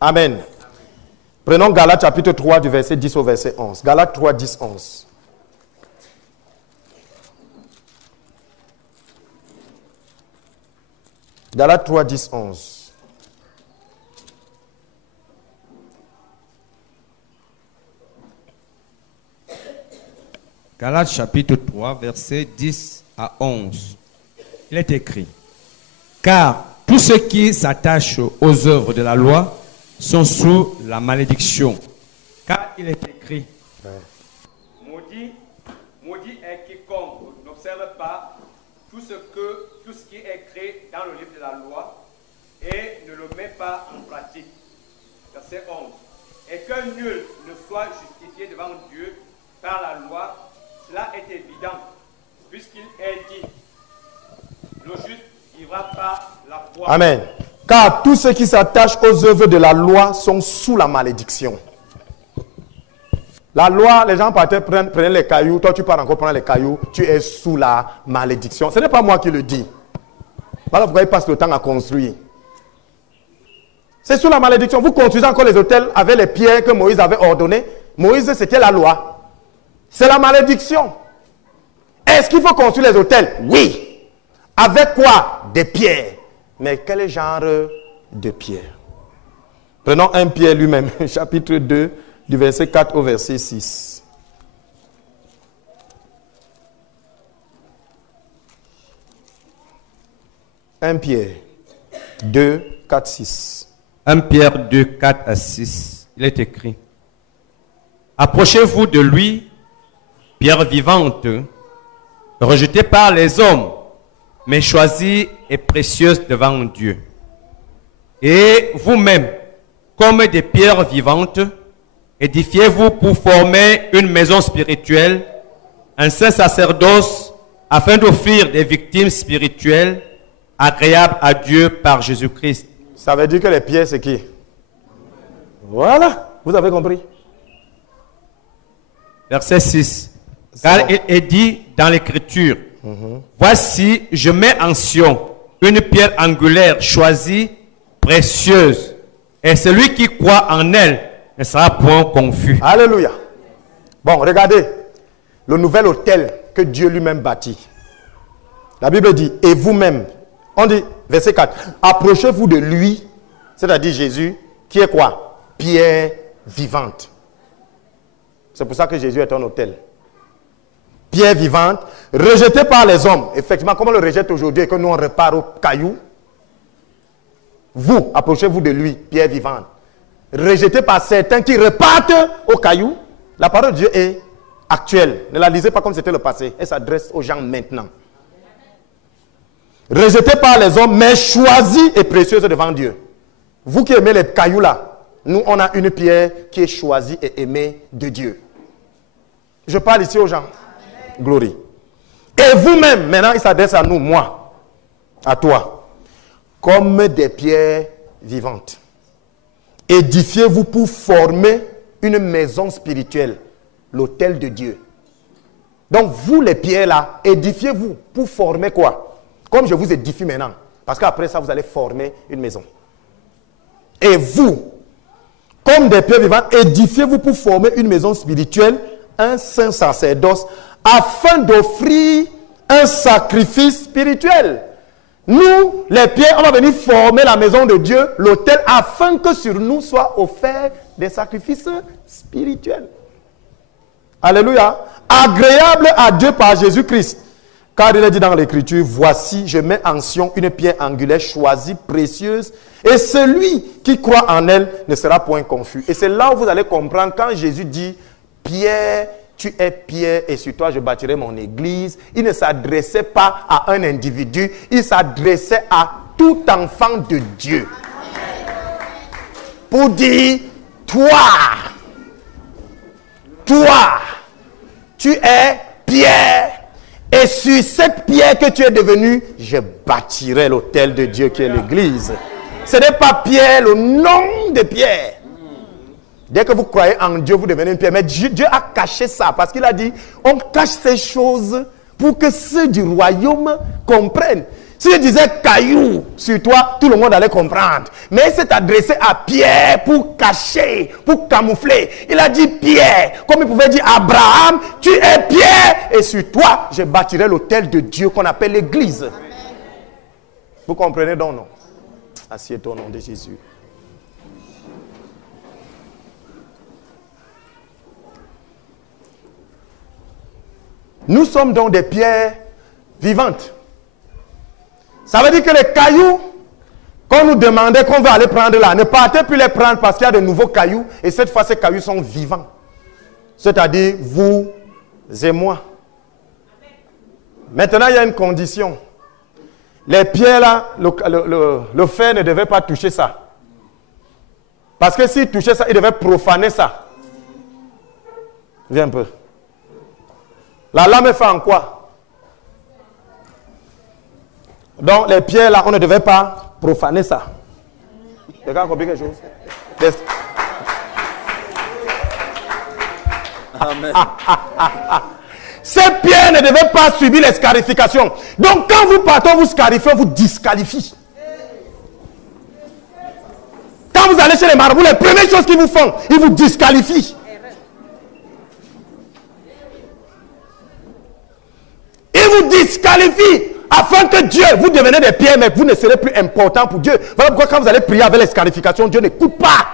Amen. Prenons Galates chapitre 3 du verset 10 au verset 11. Galates 3, 10, 11. Galates 3, 10, 11. Galates chapitre 3, verset 10 à 11. Il est écrit: Car tous ceux qui s'attachent aux œuvres de la loi sont sous la malédiction. Car il est écrit: Maudit est quiconque n'observe pas tout ce qui est écrit dans le livre de la loi et ne le met pas en pratique. Verset 11. Et que nul ne soit justifié devant Dieu par la loi, cela est évident, puisqu'il est dit: le juste vivra par la foi. Amen. Car tous ceux qui s'attachent aux œuvres de la loi sont sous la malédiction. La loi, les gens partaient prendre les cailloux, toi tu pars encore prendre les cailloux, tu es sous la malédiction. Ce n'est pas moi qui le dis. Voilà pourquoi ils passent le temps à construire. C'est sous la malédiction. Vous construisez encore les hôtels avec les pierres que Moïse avait ordonnées. Moïse, c'était la loi. C'est la malédiction. Est-ce qu'il faut construire les hôtels? Oui. Avec quoi? Des pierres. Mais quel genre de pierres? Prenons 1 Pierre lui-même, chapitre 2, du verset 4 au verset 6. Un Pierre 2, 4, 6. 1 Pierre 2, 4 à 6. Il est écrit: Approchez-vous de lui, pierre vivante, rejetée par les hommes, mais choisie et précieuse devant Dieu. Et vous-même, comme des pierres vivantes, édifiez-vous pour former une maison spirituelle, un saint sacerdoce, afin d'offrir des victimes spirituelles agréables à Dieu par Jésus-Christ. Ça veut dire que les pierres, c'est qui? Voilà, vous avez compris. Verset 6. Car il est dit dans l'Écriture: Voici, je mets en Sion une pierre angulaire choisie, précieuse, et celui qui croit en elle ne sera point confus. Alléluia. Bon, regardez, le nouvel autel que Dieu lui-même bâtit. La Bible dit: et vous-même, on dit, verset 4, approchez-vous de lui, c'est-à-dire Jésus, qui est quoi? Pierre vivante. C'est pour ça que Jésus est un autel. Pierre vivante, rejetée par les hommes. Effectivement, comme on le rejette aujourd'hui et que nous on repart au caillou, vous, approchez-vous de lui, pierre vivante. Rejeté par certains qui repartent au caillou. La parole de Dieu est actuelle. Ne la lisez pas comme c'était le passé. Elle s'adresse aux gens maintenant. Rejeté par les hommes, mais choisi et précieuse devant Dieu. Vous qui aimez les cailloux là, nous on a une pierre qui est choisie et aimée de Dieu. Je parle ici aux gens. Glory. Et vous-même, maintenant il s'adresse à nous, moi, à toi, comme des pierres vivantes. Édifiez-vous pour former une maison spirituelle, l'autel de Dieu. Donc vous les pierres là, édifiez-vous pour former quoi? Comme je vous édifie maintenant. Parce qu'après ça, vous allez former une maison. Et vous, comme des pierres vivantes, édifiez-vous pour former une maison spirituelle, un saint sacerdoce, afin d'offrir un sacrifice spirituel. Nous, les pierres, on va venir former la maison de Dieu, l'autel, afin que sur nous soient offerts des sacrifices spirituels. Alléluia. Agréable à Dieu par Jésus-Christ. Car il est dit dans l'Écriture, voici, je mets en Sion une pierre angulaire choisie, précieuse, et celui qui croit en elle ne sera point confus. Et c'est là où vous allez comprendre quand Jésus dit, Pierre, tu es Pierre, et sur toi je bâtirai mon église. Il ne s'adressait pas à un individu, il s'adressait à tout enfant de Dieu. Pour dire, toi, tu es Pierre. Et sur cette pierre que tu es devenu, je bâtirai l'autel de Dieu qui est l'église. Ce n'est pas Pierre, le nom de Pierre. Dès que vous croyez en Dieu, vous devenez une pierre. Mais Dieu a caché ça parce qu'il a dit, on cache ces choses pour que ceux du royaume comprennent. Si je disais caillou sur toi, tout le monde allait comprendre. Mais il s'est adressé à Pierre pour cacher, pour camoufler. Il a dit Pierre, comme il pouvait dire Abraham, tu es Pierre, et sur toi, je bâtirai l'autel de Dieu qu'on appelle l'église. Vous comprenez donc, non? Assieds-toi au nom de Jésus. Nous sommes donc des pierres vivantes. Ça veut dire que les cailloux qu'on nous demandait qu'on va aller prendre là, ne partez plus les prendre parce qu'il y a de nouveaux cailloux. Et cette fois, ces cailloux sont vivants. C'est-à-dire vous et moi. Maintenant, il y a une condition. Les pierres là, le fer ne devait pas toucher ça. Parce que s'il touchait ça, il devait profaner ça. Viens un peu. La lame est faite en quoi? Donc, les pierres là, on ne devait pas profaner ça. Quelqu'un a compris quelque chose? Amen. Ces pierres ne devaient pas subir les scarifications. Donc, quand vous partez, vous scarifiez, on vous disqualifie. Quand vous allez chez les marabouts, les premières choses qu'ils vous font, ils vous disqualifient. Ils vous disqualifient afin que Dieu, vous devenez des pierres, mais vous ne serez plus important pour Dieu. Voilà pourquoi quand vous allez prier avec les scarifications, Dieu n'écoute pas.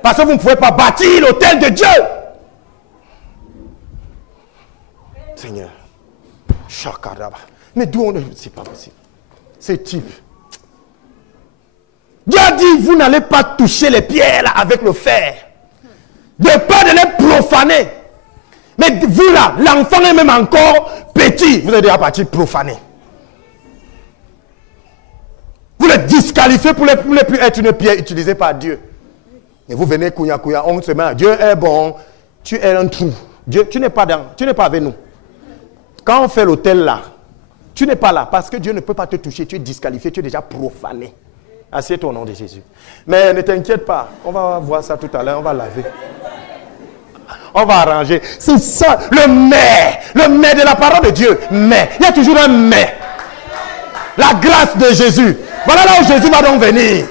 Parce que vous ne pouvez pas bâtir l'autel de Dieu. Seigneur. Mais d'où on est? C'est pas possible. C'est type. Dieu a dit, vous n'allez pas toucher les pierres là, avec le fer. De peur de les profaner. Mais vous là, l'enfant est même encore petit. Vous êtes déjà parti profaner. Vous le disqualifiez pour ne plus être une pierre utilisée par Dieu. Et vous venez kouya, on se met. Dieu est bon. Tu es un trou. Dieu, tu n'es pas avec nous. Quand on fait l'autel là, tu n'es pas là parce que Dieu ne peut pas te toucher. Tu es disqualifié, tu es déjà profané. Assieds-toi au nom de Jésus. Mais ne t'inquiète pas. On va voir ça tout à l'heure. On va laver. On va arranger. C'est ça, le mais de la parole de Dieu. Mais, il y a toujours un mais. La grâce de Jésus. Voilà là où Jésus va donc venir.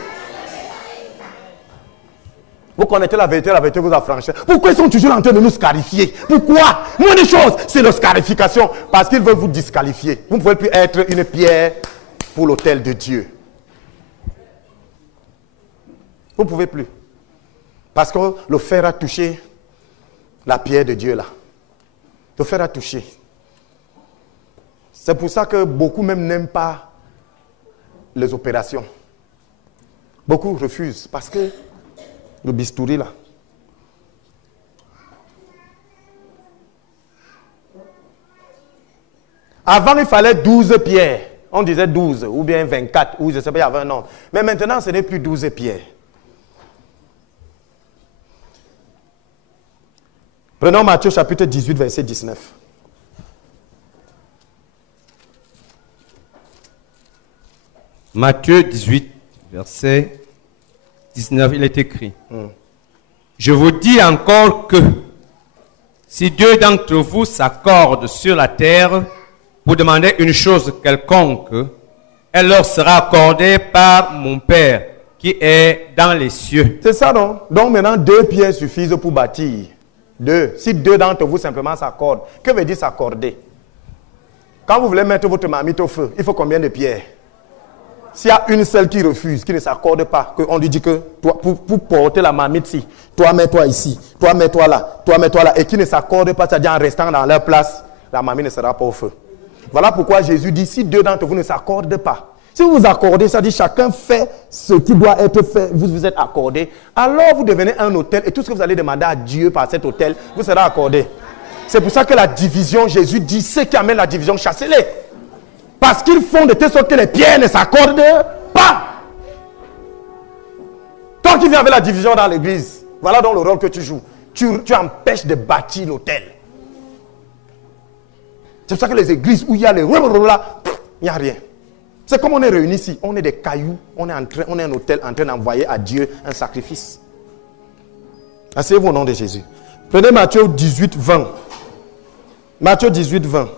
Vous connaissez la vérité vous affranchit. Pourquoi ils sont toujours en train de nous scarifier? Pourquoi? Moins de choses, c'est la scarification. Parce qu'ils veulent vous disqualifier. Vous ne pouvez plus être une pierre pour l'autel de Dieu. Vous ne pouvez plus. Parce que le fer a touché la pierre de Dieu là. Le fer a touché. C'est pour ça que beaucoup même n'aiment pas les opérations. Beaucoup refusent parce que le bistouri là. Avant il fallait 12 pierres. On disait 12 ou bien 24 ou je ne sais pas, il y avait un nombre. Mais maintenant ce n'est plus 12 pierres. Prenons Matthieu chapitre 18, verset 19. Matthieu 18, verset 19, il est écrit. Je vous dis encore que si deux d'entre vous s'accordent sur la terre pour demander une chose quelconque, elle leur sera accordée par mon Père qui est dans les cieux. C'est ça, non? Donc maintenant, 2 pierres suffisent pour bâtir. 2. Si 2 d'entre vous simplement s'accordent, que veut dire s'accorder? Quand vous voulez mettre votre marmite au feu, il faut combien de pierres? S'il y a une seule qui refuse, qui ne s'accorde pas, qu'on lui dit que toi, pour porter la marmite ici, toi mets-toi ici, toi mets-toi là, et qui ne s'accorde pas, c'est-à-dire en restant dans leur place, la marmite ne sera pas au feu. Voilà pourquoi Jésus dit, si deux d'entre vous ne s'accordent pas, si vous vous accordez, ça dit chacun fait ce qui doit être fait, vous vous êtes accordés, alors vous devenez un autel et tout ce que vous allez demander à Dieu par cet autel, vous serez accordé. C'est pour ça que la division, Jésus dit, ceux qui amènent la division, chassez-les. Parce qu'ils font de telle sorte que les pierres ne s'accordent pas. Toi qui viens avec la division dans l'église, voilà donc le rôle que tu joues. Tu empêches de bâtir l'autel. C'est pour ça que les églises où il y a les là, il n'y a rien. C'est comme on est réunis ici, on est des cailloux, on est un autel en train d'envoyer à Dieu un sacrifice. Asseyez-vous au nom de Jésus. Prenez Matthieu 18, 20. Matthieu 18, 20.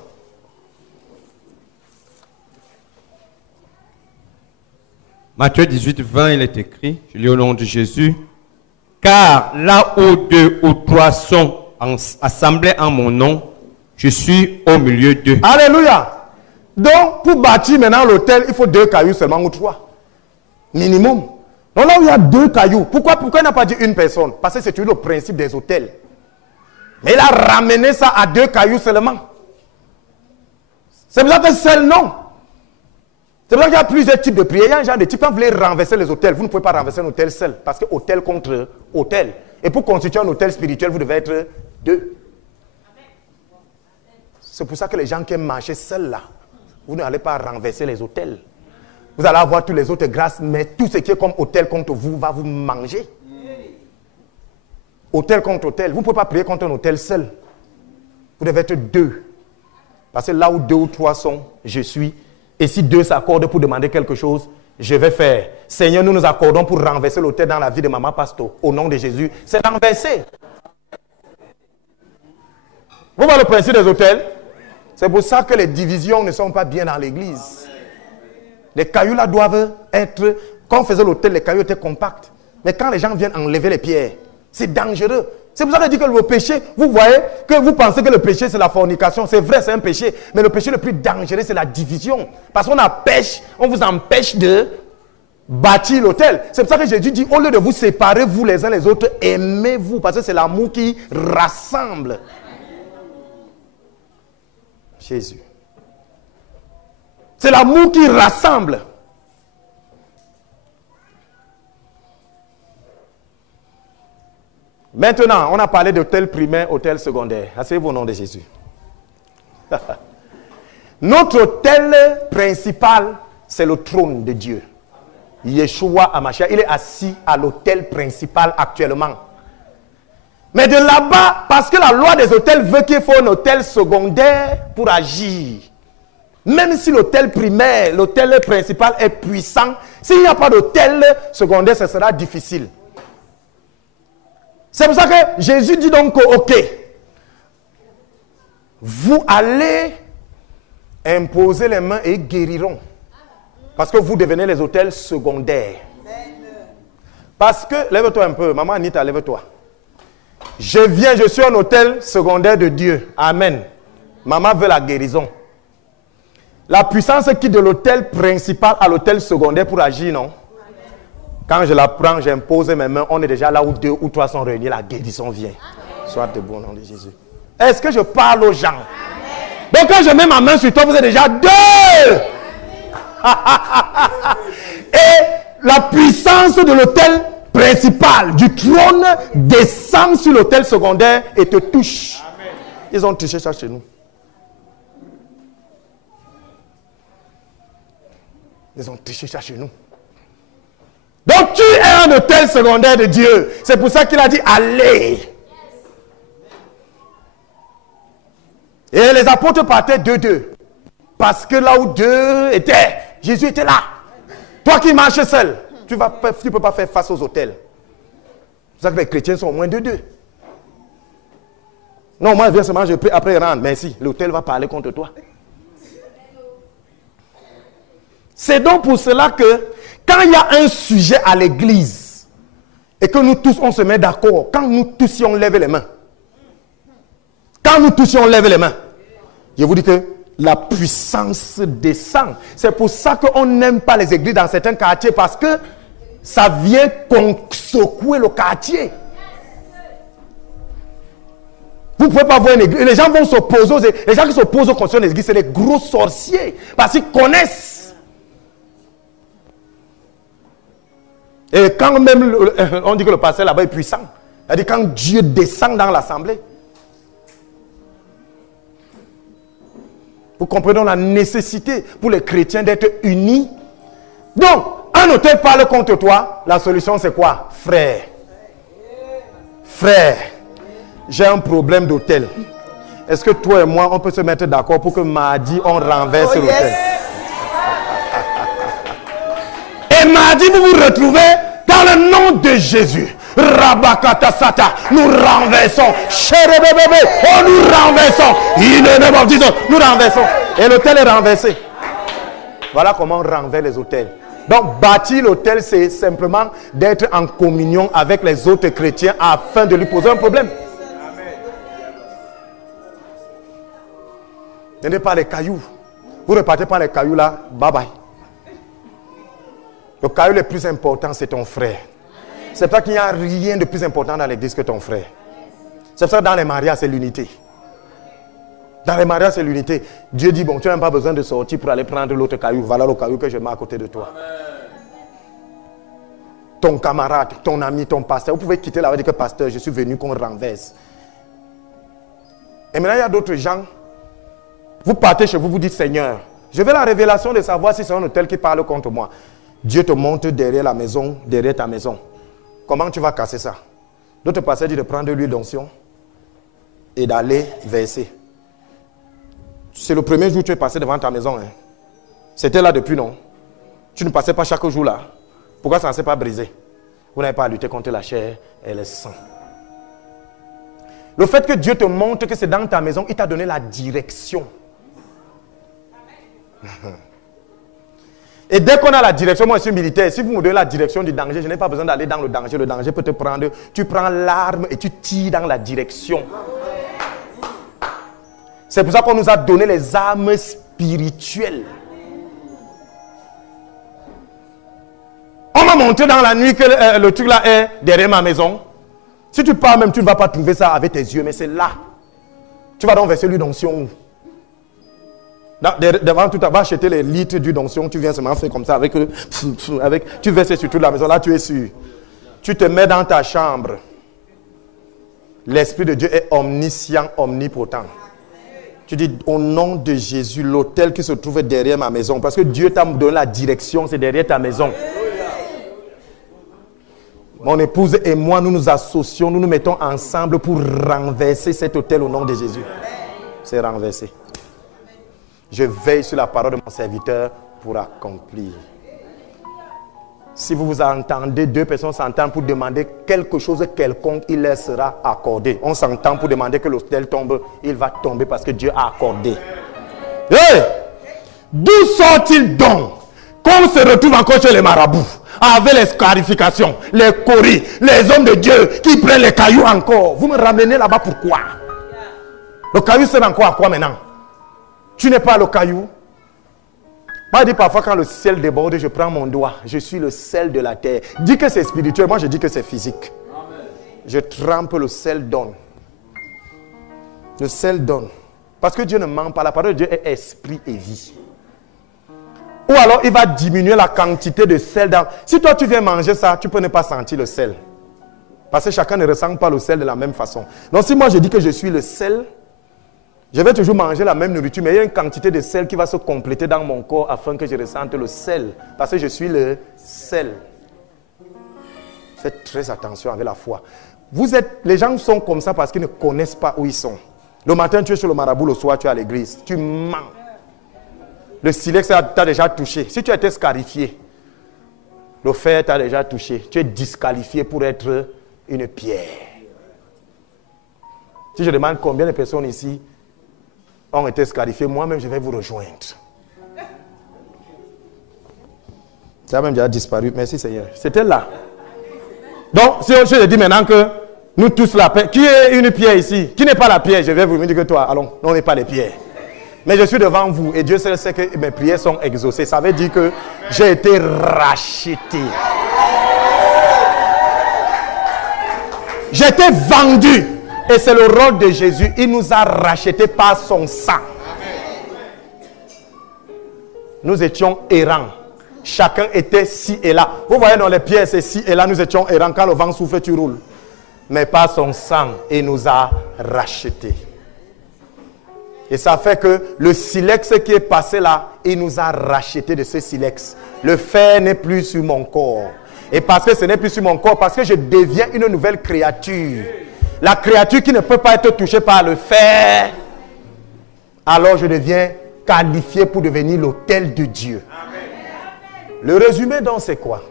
Matthieu 18, 20, il est écrit, je lis au nom de Jésus, car là où deux ou trois sont assemblés en mon nom, je suis au milieu d'eux. Alléluia. Donc, pour bâtir maintenant l'autel, il faut 2 cailloux seulement ou 3. Minimum. Donc là où il y a 2 cailloux, pourquoi il n'a pas dit une personne? Parce que c'est toujours le principe des hôtels. Mais il a ramené ça à 2 cailloux seulement. C'est pour ça que seul non. C'est pour ça qu'il y a plusieurs types de prières. Il y a un genre de type, quand vous voulez renverser les hôtels, vous ne pouvez pas renverser un hôtel seul. Parce que hôtel contre hôtel. Et pour constituer un hôtel spirituel, vous devez être 2. C'est pour ça que les gens qui aiment marcher seuls là, vous n'allez pas renverser les hôtels. Vous allez avoir tous les autres grâces, mais tout ce qui est comme hôtel contre vous va vous manger. Hôtel contre hôtel. Vous ne pouvez pas prier contre un hôtel seul. Vous devez être 2. Parce que là où 2 ou 3 sont, je suis. Et si 2 s'accordent pour demander quelque chose, je vais faire. Seigneur, nous nous accordons pour renverser l'hôtel dans la vie de Maman Pasto. Au nom de Jésus, c'est renversé. Vous voyez le principe des hôtels? C'est pour ça que les divisions ne sont pas bien dans l'église. Les cailloux là doivent être... Quand on faisait l'hôtel, les cailloux étaient compacts. Mais quand les gens viennent enlever les pierres, c'est dangereux. C'est pour ça que je dis que le péché, vous voyez, que vous pensez que le péché c'est la fornication. C'est vrai, c'est un péché. Mais le péché le plus dangereux, c'est la division. Parce qu'on vous empêche de bâtir l'autel. C'est pour ça que Jésus dit, au lieu de vous séparer, vous les uns les autres, aimez-vous. Parce que c'est l'amour qui rassemble. Jésus. C'est l'amour qui rassemble. Maintenant, on a parlé d'hôtel primaire, hôtel secondaire. Asseyez-vous au nom de Jésus. Notre hôtel principal, c'est le trône de Dieu. Yeshua Hamashiach, il est assis à l'hôtel principal actuellement. Mais de là-bas, parce que la loi des hôtels veut qu'il faut un hôtel secondaire pour agir. Même si l'hôtel primaire, l'hôtel principal est puissant, s'il n'y a pas d'hôtel secondaire, ce sera difficile. C'est pour ça que Jésus dit donc, ok, vous allez imposer les mains et guériront. Parce que vous devenez les hôtels secondaires. Parce que, lève-toi un peu, maman Anita, lève-toi. Je suis un hôtel secondaire de Dieu. Amen. Maman veut la guérison. La puissance quitte de l'hôtel principal à l'hôtel secondaire pour agir, non? Quand je la prends, j'impose mes mains, on est déjà là où 2 ou 3 sont réunis, la guérison vient. Sois debout au nom de Jésus. Est-ce que je parle aux gens? Amen. Donc quand je mets ma main sur toi, vous êtes déjà 2. Et la puissance de l'hôtel principal, du trône, descend sur l'hôtel secondaire et te touche. Amen. Ils ont touché ça chez nous. Ils ont touché ça chez nous. Donc tu es un hôtel secondaire de Dieu. C'est pour ça qu'il a dit allez. Et les apôtres partaient 2-2. Parce que là où 2 étaient, Jésus était là. Toi qui marches seul, tu ne peux pas faire face aux hôtels. C'est pour ça que les chrétiens sont au moins 2-2. Non, moi je viens seulement, je prie, après il rentre. Mais si, l'hôtel va parler contre toi. C'est donc pour cela que quand il y a un sujet à l'église et que nous tous on se met d'accord, quand nous tous on lève les mains, je vous dis que la puissance descend. C'est pour ça qu'on n'aime pas les églises dans certains quartiers parce que ça vient secouer le quartier. Vous ne pouvez pas voir une église. Les gens vont s'opposer. Les gens qui s'opposent aux constructions des églises, c'est les gros sorciers. Parce qu'ils connaissent. Et quand même, on dit que le pasteur là-bas est puissant. C'est-à-dire quand Dieu descend dans l'assemblée. Vous comprenez la nécessité pour les chrétiens d'être unis. Donc, un autel parle contre toi. La solution c'est quoi? Frère. Frère. J'ai un problème d'autel. Est-ce que toi et moi, on peut se mettre d'accord pour que mardi, on renverse l'autel? Et mardi, vous vous retrouvez dans le nom de Jésus. Rabakata Sata, nous renversons. Chérie bébé, oh nous renversons. Il est même disons, nous renversons. Et l'autel est renversé. Voilà comment on renverse les autels. Donc bâtir l'autel, c'est simplement d'être en communion avec les autres chrétiens afin de lui poser un problème. Ne prenez pas les cailloux. Vous ne repartez pas les cailloux là, bye bye. Le caillou le plus important, c'est ton frère. C'est pour ça qu'il n'y a rien de plus important dans l'église que ton frère. C'est pour ça que dans les mariages, c'est l'unité. Dans les mariages, c'est l'unité. Dieu dit, bon, tu n'as même pas besoin de sortir pour aller prendre l'autre caillou. Voilà le caillou que je mets à côté de toi. Amen. Ton camarade, ton ami, ton pasteur. Vous pouvez quitter là-bas et dire que pasteur, je suis venu qu'on renverse. Et maintenant, il y a d'autres gens. Vous partez chez vous, vous dites, Seigneur, je veux la révélation de savoir si c'est un autel qui parle contre moi. Dieu te montre derrière la maison, derrière ta maison. Comment tu vas casser ça? D'autres pasteurs disent de prendre l'huile d'onction et d'aller verser. C'est le premier jour que tu es passé devant ta maison. Hein. C'était là depuis, non? Tu ne passais pas chaque jour là. Pourquoi ça ne s'est pas brisé? Vous n'avez pas à lutter contre la chair et le sang. Le fait que Dieu te montre que c'est dans ta maison, il t'a donné la direction. Et dès qu'on a la direction, moi je suis militaire, si vous me donnez la direction du danger, je n'ai pas besoin d'aller dans le danger peut te prendre, tu prends l'arme et tu tires dans la direction. C'est pour ça qu'on nous a donné les armes spirituelles. On m'a montré dans la nuit que le truc là est derrière ma maison. Si tu pars même, tu ne vas pas trouver ça avec tes yeux, mais c'est là. Tu vas donc verser l'huile d'onction. Devant tout, tu vas acheter les litres d'huile d'onction, tu viens seulement faire comme ça avec tu verses sur toute la maison, là tu es sûr. Tu te mets dans ta chambre. L'Esprit de Dieu est omniscient, omnipotent. Tu dis, au nom de Jésus, l'autel qui se trouve derrière ma maison, parce que Dieu t'a donné la direction, c'est derrière ta maison. Mon épouse et moi, nous nous associons, nous nous mettons ensemble pour renverser cet autel au nom de Jésus. C'est renversé. Je veille sur la parole de mon serviteur pour accomplir. Si vous vous entendez, deux personnes s'entendent pour demander quelque chose quelconque, il leur sera accordé. On s'entend pour demander que l'autel tombe, il va tomber parce que Dieu a accordé. Hey! D'où sont-ils donc qu'on se retrouve encore chez les marabouts avec les scarifications, les coris, les hommes de Dieu qui prennent les cailloux encore? Vous me ramenez là-bas pourquoi? Le caillou sert encore à quoi maintenant? Tu n'es pas le caillou. Moi, je dis parfois quand le ciel déborde, je prends mon doigt. Je suis le sel de la terre. Dis que c'est spirituel, moi je dis que c'est physique. Amen. Je trempe, le sel donne. Le sel donne. Parce que Dieu ne ment pas. La parole de Dieu est esprit et vie. Ou alors il va diminuer la quantité de sel dans... Si toi tu viens manger ça, tu peux ne pas sentir le sel. Parce que chacun ne ressent pas le sel de la même façon. Donc si moi je dis que je suis le sel, je vais toujours manger la même nourriture, mais il y a une quantité de sel qui va se compléter dans mon corps afin que je ressente le sel. Parce que je suis le sel. Faites très attention avec la foi. Les gens sont comme ça parce qu'ils ne connaissent pas où ils sont. Le matin, tu es sur le marabout, le soir, tu es à l'église. Tu mens. Le silex t'a déjà touché. Si tu as été scarifié, le fer t'a déjà touché. Tu es disqualifié pour être une pierre. Si je demande combien de personnes ici ont été scarifiés, moi-même je vais vous rejoindre. Ça a même déjà disparu, merci Seigneur. C'était là. Donc, si je dis maintenant que nous tous la pierre, qui est une pierre ici? Qui n'est pas la pierre? Je vais vous dire que toi, allons, on n'est pas les pierres. Mais je suis devant vous et Dieu seul sait que mes prières sont exaucées. Ça veut dire que j'ai été racheté. J'ai été vendu. Et c'est le rôle de Jésus. Il nous a rachetés par son sang. Nous étions errants. Chacun était ci et là. Vous voyez dans les pièces, c'est ci et là, nous étions errants. Quand le vent souffle, tu roules. Mais par son sang, il nous a rachetés. Et ça fait que le silex qui est passé là, il nous a rachetés de ce silex. Le fer n'est plus sur mon corps. Et parce que ce n'est plus sur mon corps, parce que je deviens une nouvelle créature. La créature qui ne peut pas être touchée par le fer, alors je deviens qualifié pour devenir l'autel de Dieu. Le résumé donc c'est quoi?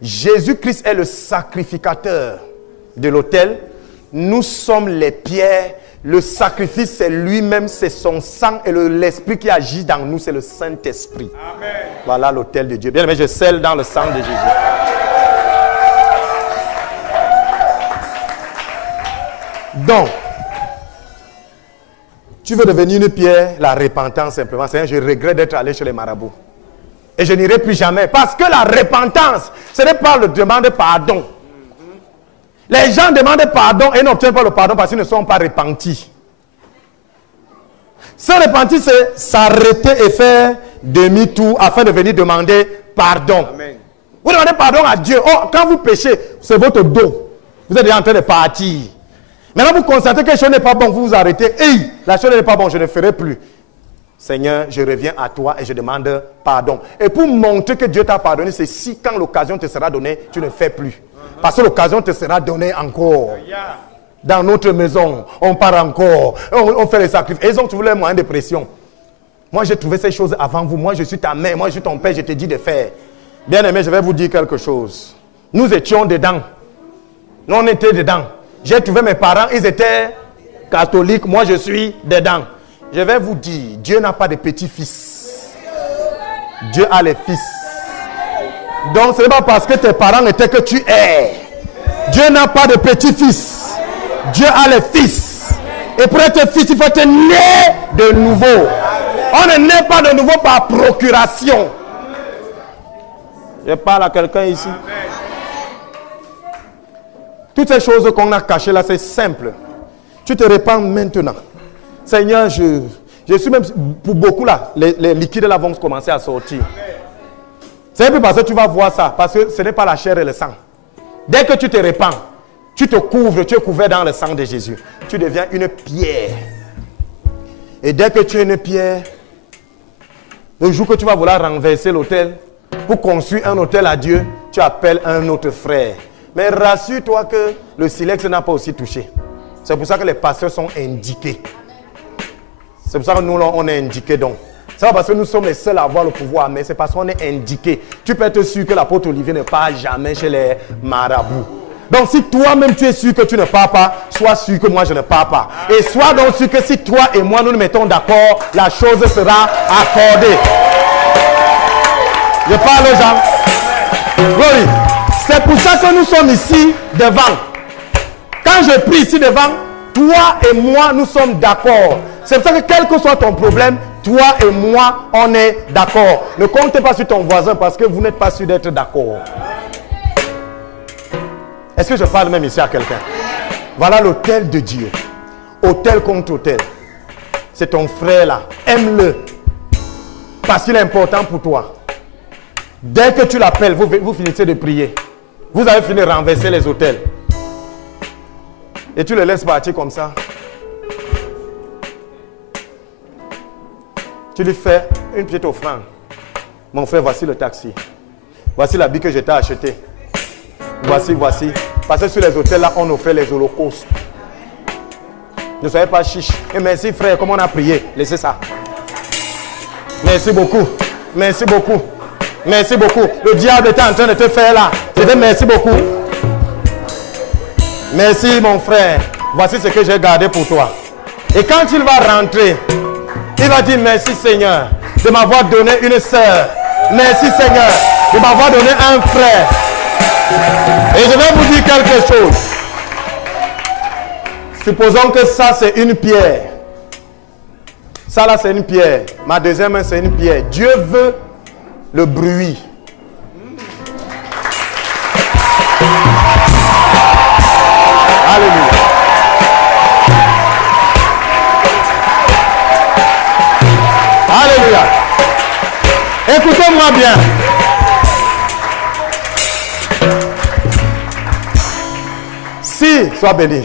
Jésus-Christ est le sacrificateur de l'autel. Nous sommes les pierres. Le sacrifice c'est lui-même, c'est son sang et l'esprit qui agit dans nous, c'est le Saint-Esprit. Voilà l'autel de Dieu. Bien aimé, je scelle dans le sang de Jésus. Donc, tu veux devenir une pierre, la repentance simplement. Seigneur, je regrette d'être allé chez les marabouts. Et je n'irai plus jamais. Parce que la repentance, ce n'est pas le demander pardon. Les gens demandent pardon et n'obtiennent pas le pardon parce qu'ils ne sont pas repentis. Se repentir, c'est s'arrêter et faire demi-tour afin de venir demander pardon. Amen. Vous demandez pardon à Dieu. Oh, quand vous péchez, c'est votre dos. Vous êtes déjà en train de partir. Maintenant, vous constatez que quelque chose n'est pas bon, vous vous arrêtez. Hey, la chose n'est pas bonne, je ne ferai plus. Seigneur, je reviens à toi et je demande pardon. Et pour montrer que Dieu t'a pardonné, c'est si quand l'occasion te sera donnée, tu ne fais plus. Parce que l'occasion te sera donnée encore. Dans notre maison, on part encore. On fait les sacrifices. Et ils ont trouvé les moyens de pression. Moi, j'ai trouvé ces choses avant vous. Moi, je suis ta mère. Moi, je suis ton père. Je te dis de faire. Bien aimé, je vais vous dire quelque chose. Nous étions dedans. Nous, on était dedans. J'ai trouvé mes parents. Ils étaient catholiques. Moi, je suis dedans. Je vais vous dire, Dieu n'a pas de petits-fils. Dieu a les fils. Donc, ce n'est pas parce que tes parents étaient que tu es. Dieu n'a pas de petits-fils. Dieu a les fils. Et pour être fils, il faut être né de nouveau. On ne naît pas de nouveau par procuration. Je parle à quelqu'un ici. Toutes ces choses qu'on a cachées là, c'est simple. Tu te répands maintenant. Seigneur, je suis même, pour beaucoup là, les liquides là vont commencer à sortir. C'est un peu parce que tu vas voir ça, parce que ce n'est pas la chair et le sang. Dès que tu te répands, tu te couvres, tu es couvert dans le sang de Jésus. Tu deviens une pierre. Et dès que tu es une pierre, le jour que tu vas vouloir renverser l'autel, pour construire un autel à Dieu, tu appelles un autre frère. Mais rassure-toi que le silex n'a pas aussi touché. C'est pour ça que les pasteurs sont indiqués. C'est pour ça que nous, on est indiqués donc. C'est pas parce que nous sommes les seuls à avoir le pouvoir, mais c'est parce qu'on est indiqués. Tu peux être sûr que l'apôtre Olivier ne part jamais chez les marabouts. Donc si toi-même tu es sûr que tu ne pars pas, sois sûr que moi je ne pars pas. Et sois donc sûr que si toi et moi nous nous mettons d'accord, la chose sera accordée. Je parle aux gens. Glory. C'est pour ça que nous sommes ici devant. Quand je prie ici devant, toi et moi nous sommes d'accord. C'est pour ça que quel que soit ton problème, toi et moi, on est d'accord. Ne comptez pas sur ton voisin parce que vous n'êtes pas sûr d'être d'accord. Est-ce que je parle même ici à quelqu'un? Voilà l'autel de Dieu. Autel contre autel. C'est ton frère là. Aime-le. Parce qu'il est important pour toi. Dès que tu l'appelles, vous finissez de prier. Vous avez fini de renverser les autels. Et tu le laisses partir comme ça. Tu lui fais une petite offrande. Mon frère, voici le taxi. Voici l'habit que je t'ai acheté. Voici. Parce que sur les hôtels là, on offrait les holocaustes. Ne soyez pas chiche. Et merci frère, comme on a prié. Laissez ça. Merci beaucoup. Merci beaucoup. Merci beaucoup. Le diable était en train de te faire là. C'était merci beaucoup. Merci mon frère. Voici ce que j'ai gardé pour toi. Et quand il va rentrer, il va dire merci Seigneur de m'avoir donné une sœur. Merci Seigneur de m'avoir donné un frère. Et je vais vous dire quelque chose. Supposons que ça c'est une pierre. Ça là c'est une pierre. Ma deuxième main c'est une pierre. Dieu veut le bruit. Alléluia. Écoutez-moi bien. Si, sois béni.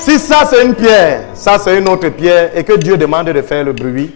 Si ça c'est une pierre, ça c'est une autre pierre, et que Dieu demande de faire le bruit,